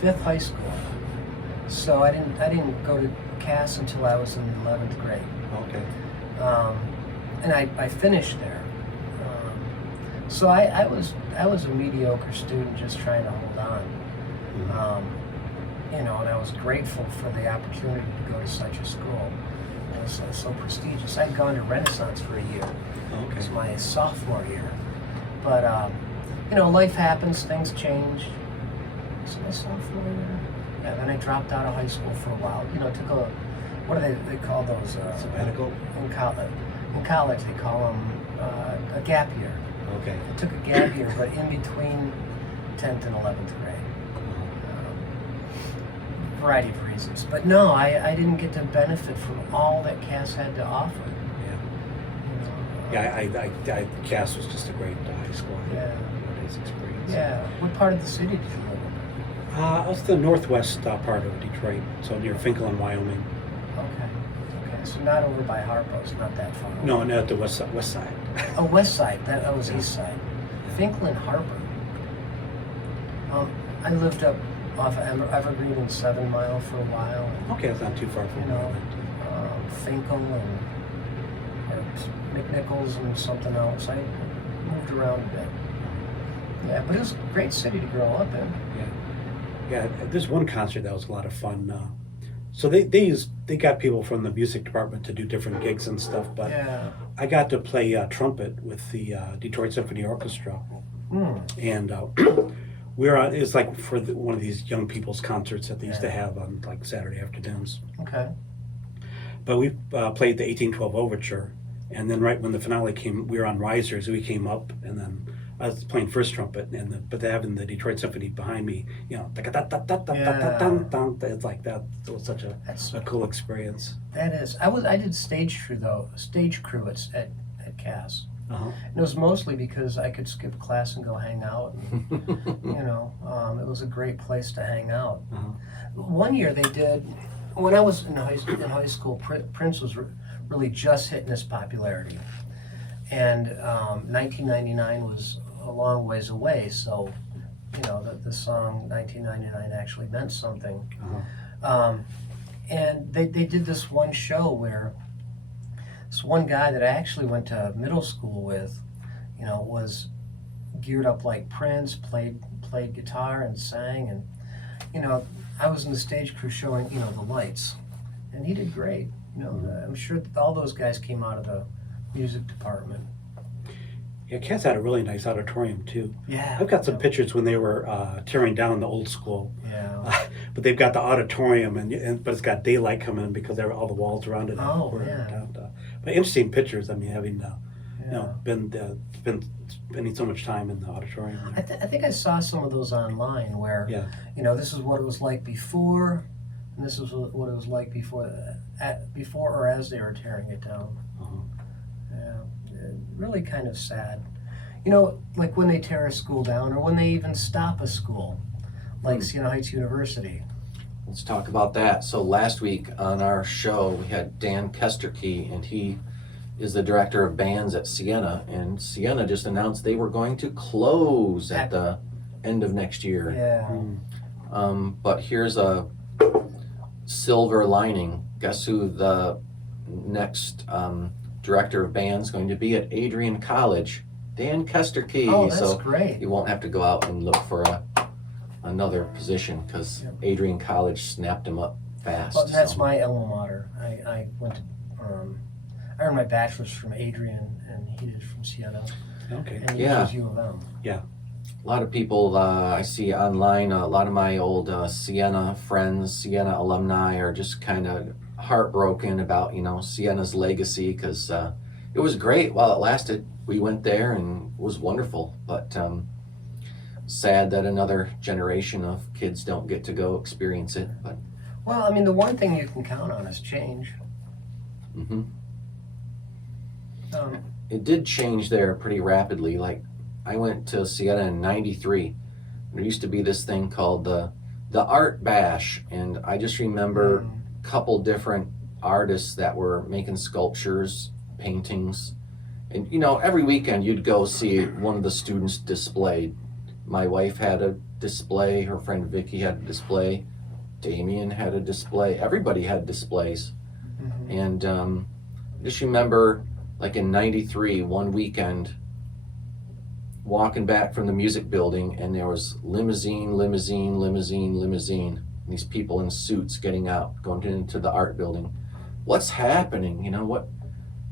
5th high school, so I didn't go to Cass until I was in 11th grade. Okay. And I finished there. So I was a mediocre student just trying to hold on. And I was grateful for the opportunity to go to such a school. It was so prestigious. I'd gone to Renaissance for a year. Okay. It was my sophomore year. But, life happens, things change. Was it my sophomore year? Yeah, then I dropped out of high school for a while. Took a, what do they call those? Sabbatical? In college, they call them a gap year. Okay. I took a gap year, but in between 10th and 11th grade. Variety of reasons. But no, I didn't get to benefit from all that Cass had to offer. Yeah, Cass was just a great high school. Yeah. His experience. Yeah. What part of the city did you live in? I was the northwest part of Detroit, so near Finkel, Wyoming. Okay. So not over by Harpo's, not that far. No, at the west side. Oh, west side. That was east side. Finkel and Harper. I lived up off of Evergreen and 7 Mile for a while. Okay, that's not too far from You know, Finkel and McNichols and something else. I moved around a bit. Yeah, but it was a great city to grow up in. Yeah. There's one concert that was a lot of fun. So they got people from the music department to do different gigs and stuff. But Yeah. I got to play trumpet with the Detroit Symphony Orchestra, and we were on. It's like for one of these young people's concerts that they used to have on like Saturday afternoons. Okay. But we played the 1812 Overture, and then right when the finale came, we were on risers. We came up, and then I was playing first trumpet, but having the Detroit Symphony behind me, you know, it's like that. It was such a cool experience. That is. I did stage crew at Cass. Uh-huh. And it was mostly because I could skip class and go hang out. And, it was a great place to hang out. Uh-huh. One year they did, when I was in high school, Prince was really just hitting his popularity. And 1999 was a long ways away, so, the song 1999 actually meant something. Uh-huh. And they did this one show where this one guy that I actually went to middle school with, was geared up like Prince, played guitar and sang, and I was in the stage crew showing the lights, and he did great. I'm sure that all those guys came out of the music department. Yeah, Cass had a really nice auditorium too. Yeah, I've got some pictures when they were tearing down the old school. Yeah. But they've got the auditorium, but it's got daylight coming in because all the walls around it. Oh, yeah. But interesting pictures. I mean, having been spending so much time in the auditorium. I think I saw some of those online where this is what it was like before, and this is what it was like before or as they were tearing it down. Uh-huh. Yeah, really kind of sad. Like when they tear a school down, or when they even stop a school, like Siena Heights University. Let's talk about that. So last week on our show, we had Dan Kesterke, and he is the director of bands at Siena, and Siena just announced they were going to close at the end of next year. Yeah. But here's a silver lining. Guess who the next director of bands is going to be at Adrian College? Dan Kesterke. Oh, that's so great. You won't have to go out and look for another position because Adrian College snapped him up fast. Well, that's my alma mater. I went to, I earned my bachelor's from Adrian, and he did from Siena. Okay. And he was U of M. Yeah. A lot of people I see online, a lot of my old Siena friends, Siena alumni are just kind of heartbroken about, Siena's legacy because it was great while it lasted. We went there and it was wonderful, but sad that another generation of kids don't get to go experience it. But well, I mean, the one thing you can count on is change. Mm-hmm. It did change there pretty rapidly. Like, I went to Siena in '93. There used to be this thing called the Art Bash, and I just remember a couple different artists that were making sculptures, paintings, and every weekend you'd go see one of the students displayed. My wife had a display, her friend Vicky had a display, Damien had a display, everybody had displays. Mm-hmm. And I just remember, like in '93, one weekend, walking back from the music building, and there was limousine, and these people in suits getting out, going into the art building. What's happening? What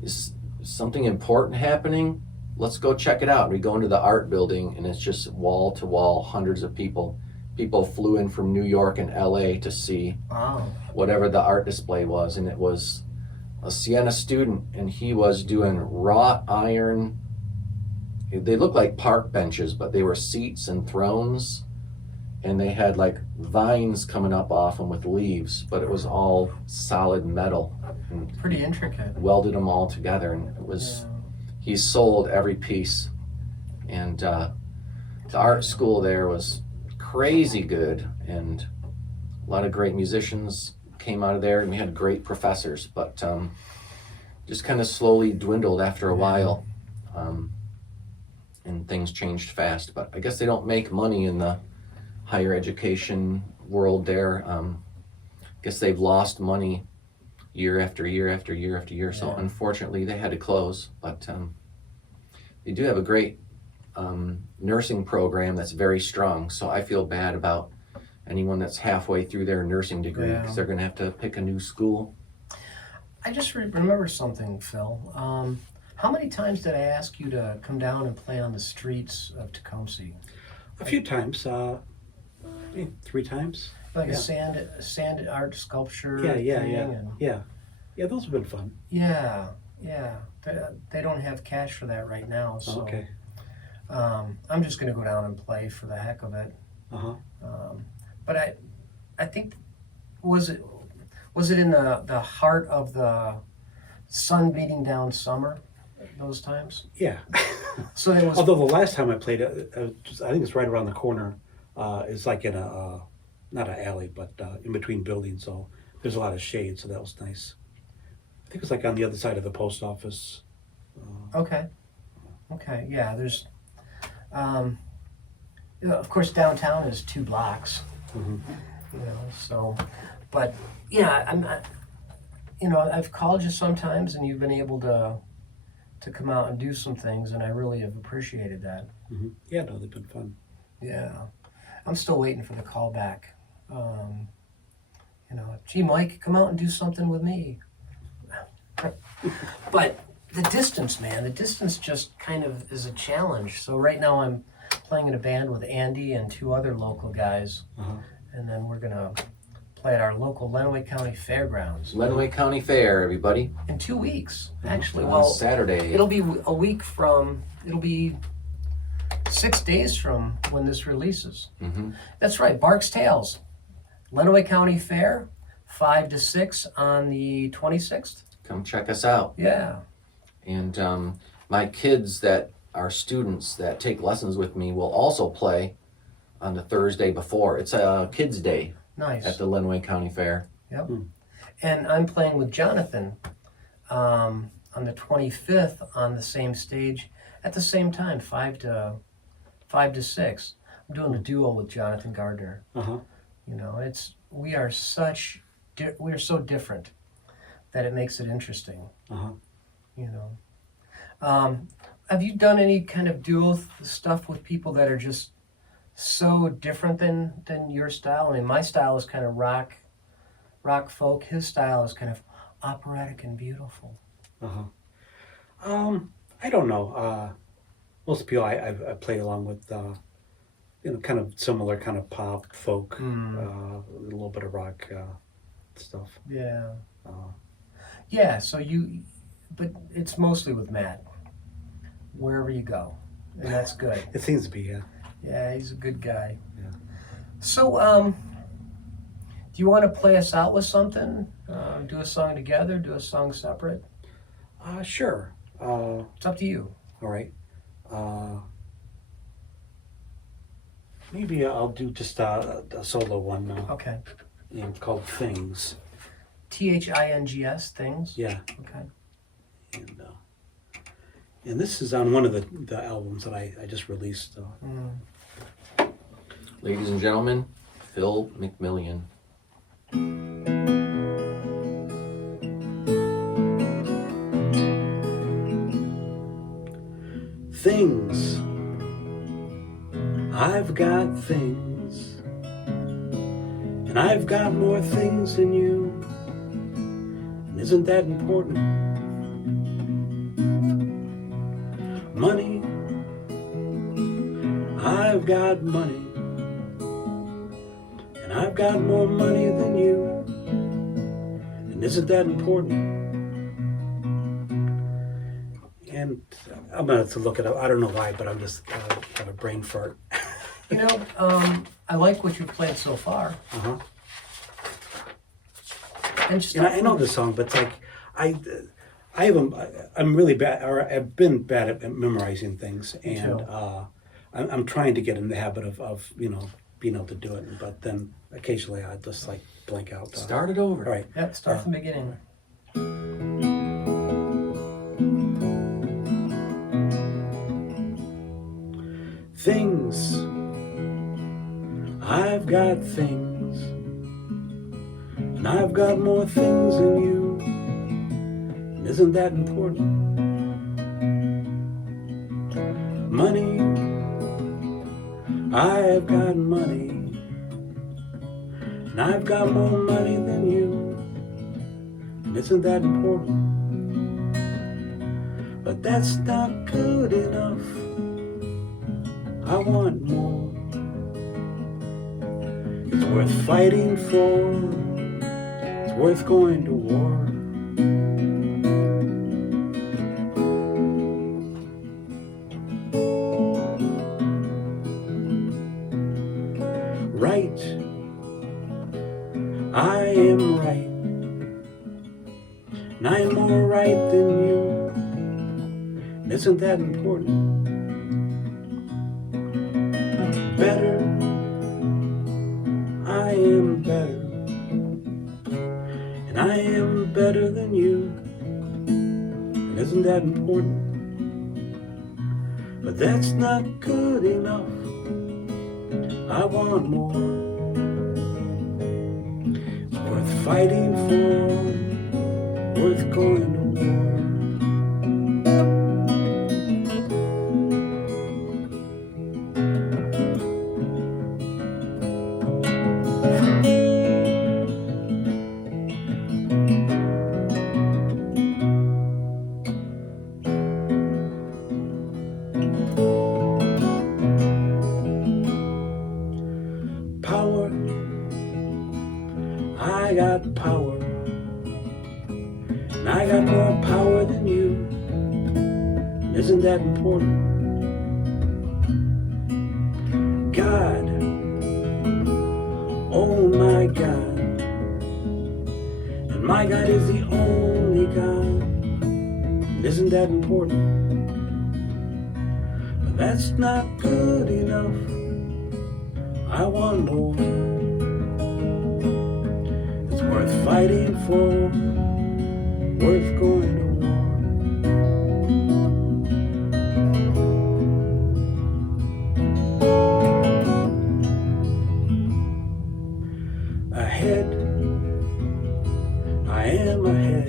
is something important happening? Let's go check it out. We go into the art building, and it's just wall to wall, hundreds of people. People flew in from New York and LA to see whatever the art display was, and it was a Siena student, and he was doing wrought iron they looked like park benches, but they were seats and thrones, and they had like vines coming up off them with leaves, but it was all solid metal. And Pretty intricate. welded them all together, and it was, he sold every piece. And the art school there was crazy good, and a lot of great musicians came out of there, and we had great professors, but just kind of slowly dwindled after a while, and things changed fast. But I guess they don't make money in the higher education world there. I guess they've lost money year after year after year after year, so unfortunately they had to close. But they do have a great nursing program that's very strong, so I feel bad about anyone that's halfway through their nursing degree, because they're going to have to pick a new school. I just remember something, Phil. How many times did I ask you to come down and play on the streets of Tecumseh? A few times, maybe 3 times. Like a sand art sculpture Yeah, thing? And yeah. Those have been fun. yeah. They don't have cash for that right now, so Okay. I'm just going to go down and play for the heck of it. But I think, was it in the heart of the sun beating down summer, those times? Yeah. So it was. Although the last time I played, I think it's right around the corner. It's like in a, not an alley, but in between buildings, so there's a lot of shade, so that was nice. I think it's like on the other side of the post office. Okay, yeah, there's, of course, downtown is 2 blocks, so, but, yeah, I've called you sometimes, and you've been able to come out and do some things, and I really have appreciated that. Yeah, no, they've been fun. Yeah, I'm still waiting for the call back. Gee, Mike, come out and do something with me. But the distance, man, the distance just kind of is a challenge. So right now I'm playing in a band with Andy and 2 other local guys, and then we're gonna play at our local Lenawee County Fairgrounds. Lenawee County Fair, everybody. In 2 weeks, actually. On Well, Saturday. it'll be a week from. It'll be 6 days from when this releases. That's right, Bark's Tales, Lenawee County Fair, 5 to 6 on the 26th. Come check us out. Yeah. And my kids that are students that take lessons with me will also play on the Thursday before. It's a kids' day Nice. at the Lenawee County Fair. Yep. And I'm playing with Jonathan on the 25th on the same stage at the same time, 5 to 6. I'm doing a duo with Jonathan Gardner. We are so different that it makes it interesting. Have you done any kind of duo stuff with people that are just so different than your style? I mean, my style is kind of rock folk. His style is kind of operatic and beautiful. I don't know. Most people I play along with, kind of similar kind of pop, folk, a little bit of rock stuff. Yeah. So but it's mostly with Matt, wherever you go, and that's good. It seems to be, yeah. Yeah, he's a good guy. Yeah. So, do you want to play us out with something? Do a song together, do a song separate? Sure. It's up to you. All right. Maybe I'll do just a solo one Okay. called Things. THINGS, things? Yeah. Okay. And this is on one of the albums that I just released. Ladies and gentlemen, Phil McMillion. Things. I've got things. And I've got more things than you. And isn't that important? Money. I've got money. And I've got more money than you. And isn't that important? And I'm gonna have to look it up. I don't know why, but I'm just have a brain fart. You know, I like what you've played so far. Uh-huh. And just And I know this song, but it's like I'm really bad, or I've been bad at memorizing things, and I'm trying to get in the habit of being able to do it. But then occasionally I just like blank out. Start it over. All right. Yeah, start from the beginning. Things. I've got things. And I've got more things than you. And isn't that important? Money. I've got money. And I've got more money than you. And isn't that important? But that's not good enough. I want more. It's worth fighting for. It's worth going to war. Right. I am right. And I am more right than you. And isn't that important? Better. I am better. And I am better than you. And isn't that important? But that's not good enough. I want more. It's worth fighting for, worth going to war. Power, I got power, and I got more power than you. Isn't that important? God, oh my God, and my God is the only God. And isn't that important? But that's not good enough. I want more. It's worth fighting for, worth going to war. Ahead, I am ahead,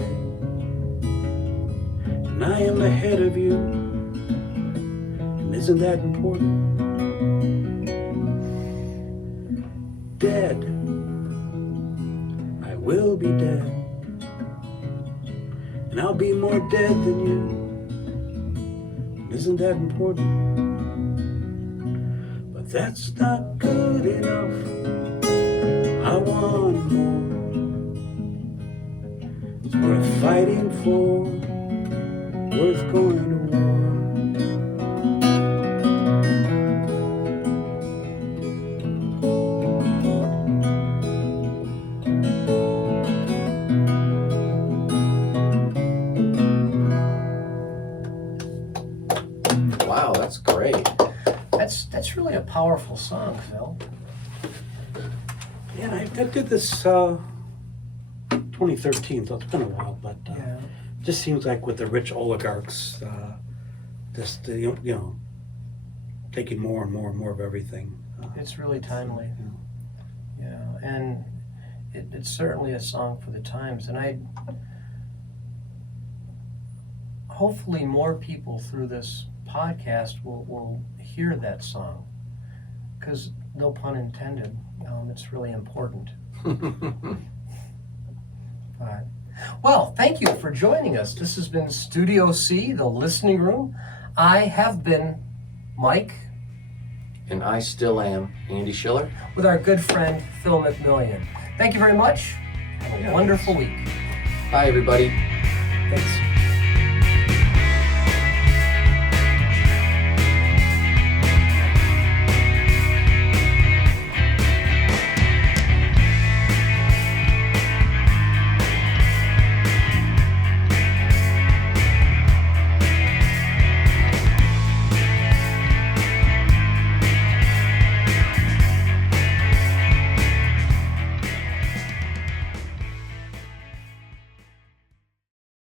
and I am ahead of you. And isn't that important? Dead, I will be dead, and I'll be more dead than you. Isn't that important? But that's not good enough. I want more. It's worth fighting for, worth going to war. Wow, that's great. That's really a powerful song, Phil. Yeah, I did this 2013, so it's been a while, but Yeah. just seems like with the rich oligarchs, just taking more and more and more of everything. It's really timely. Yeah, and it's certainly a song for the times. And hopefully more people through this podcast will hear that song, because no pun intended, it's really important. But, well, thank you for joining us. This has been Studio C, the listening room. I have been Mike. And I still am Andy Schiller. With our good friend Phil McMillion. Thank you very much. Have a wonderful week. Bye, everybody. Thanks.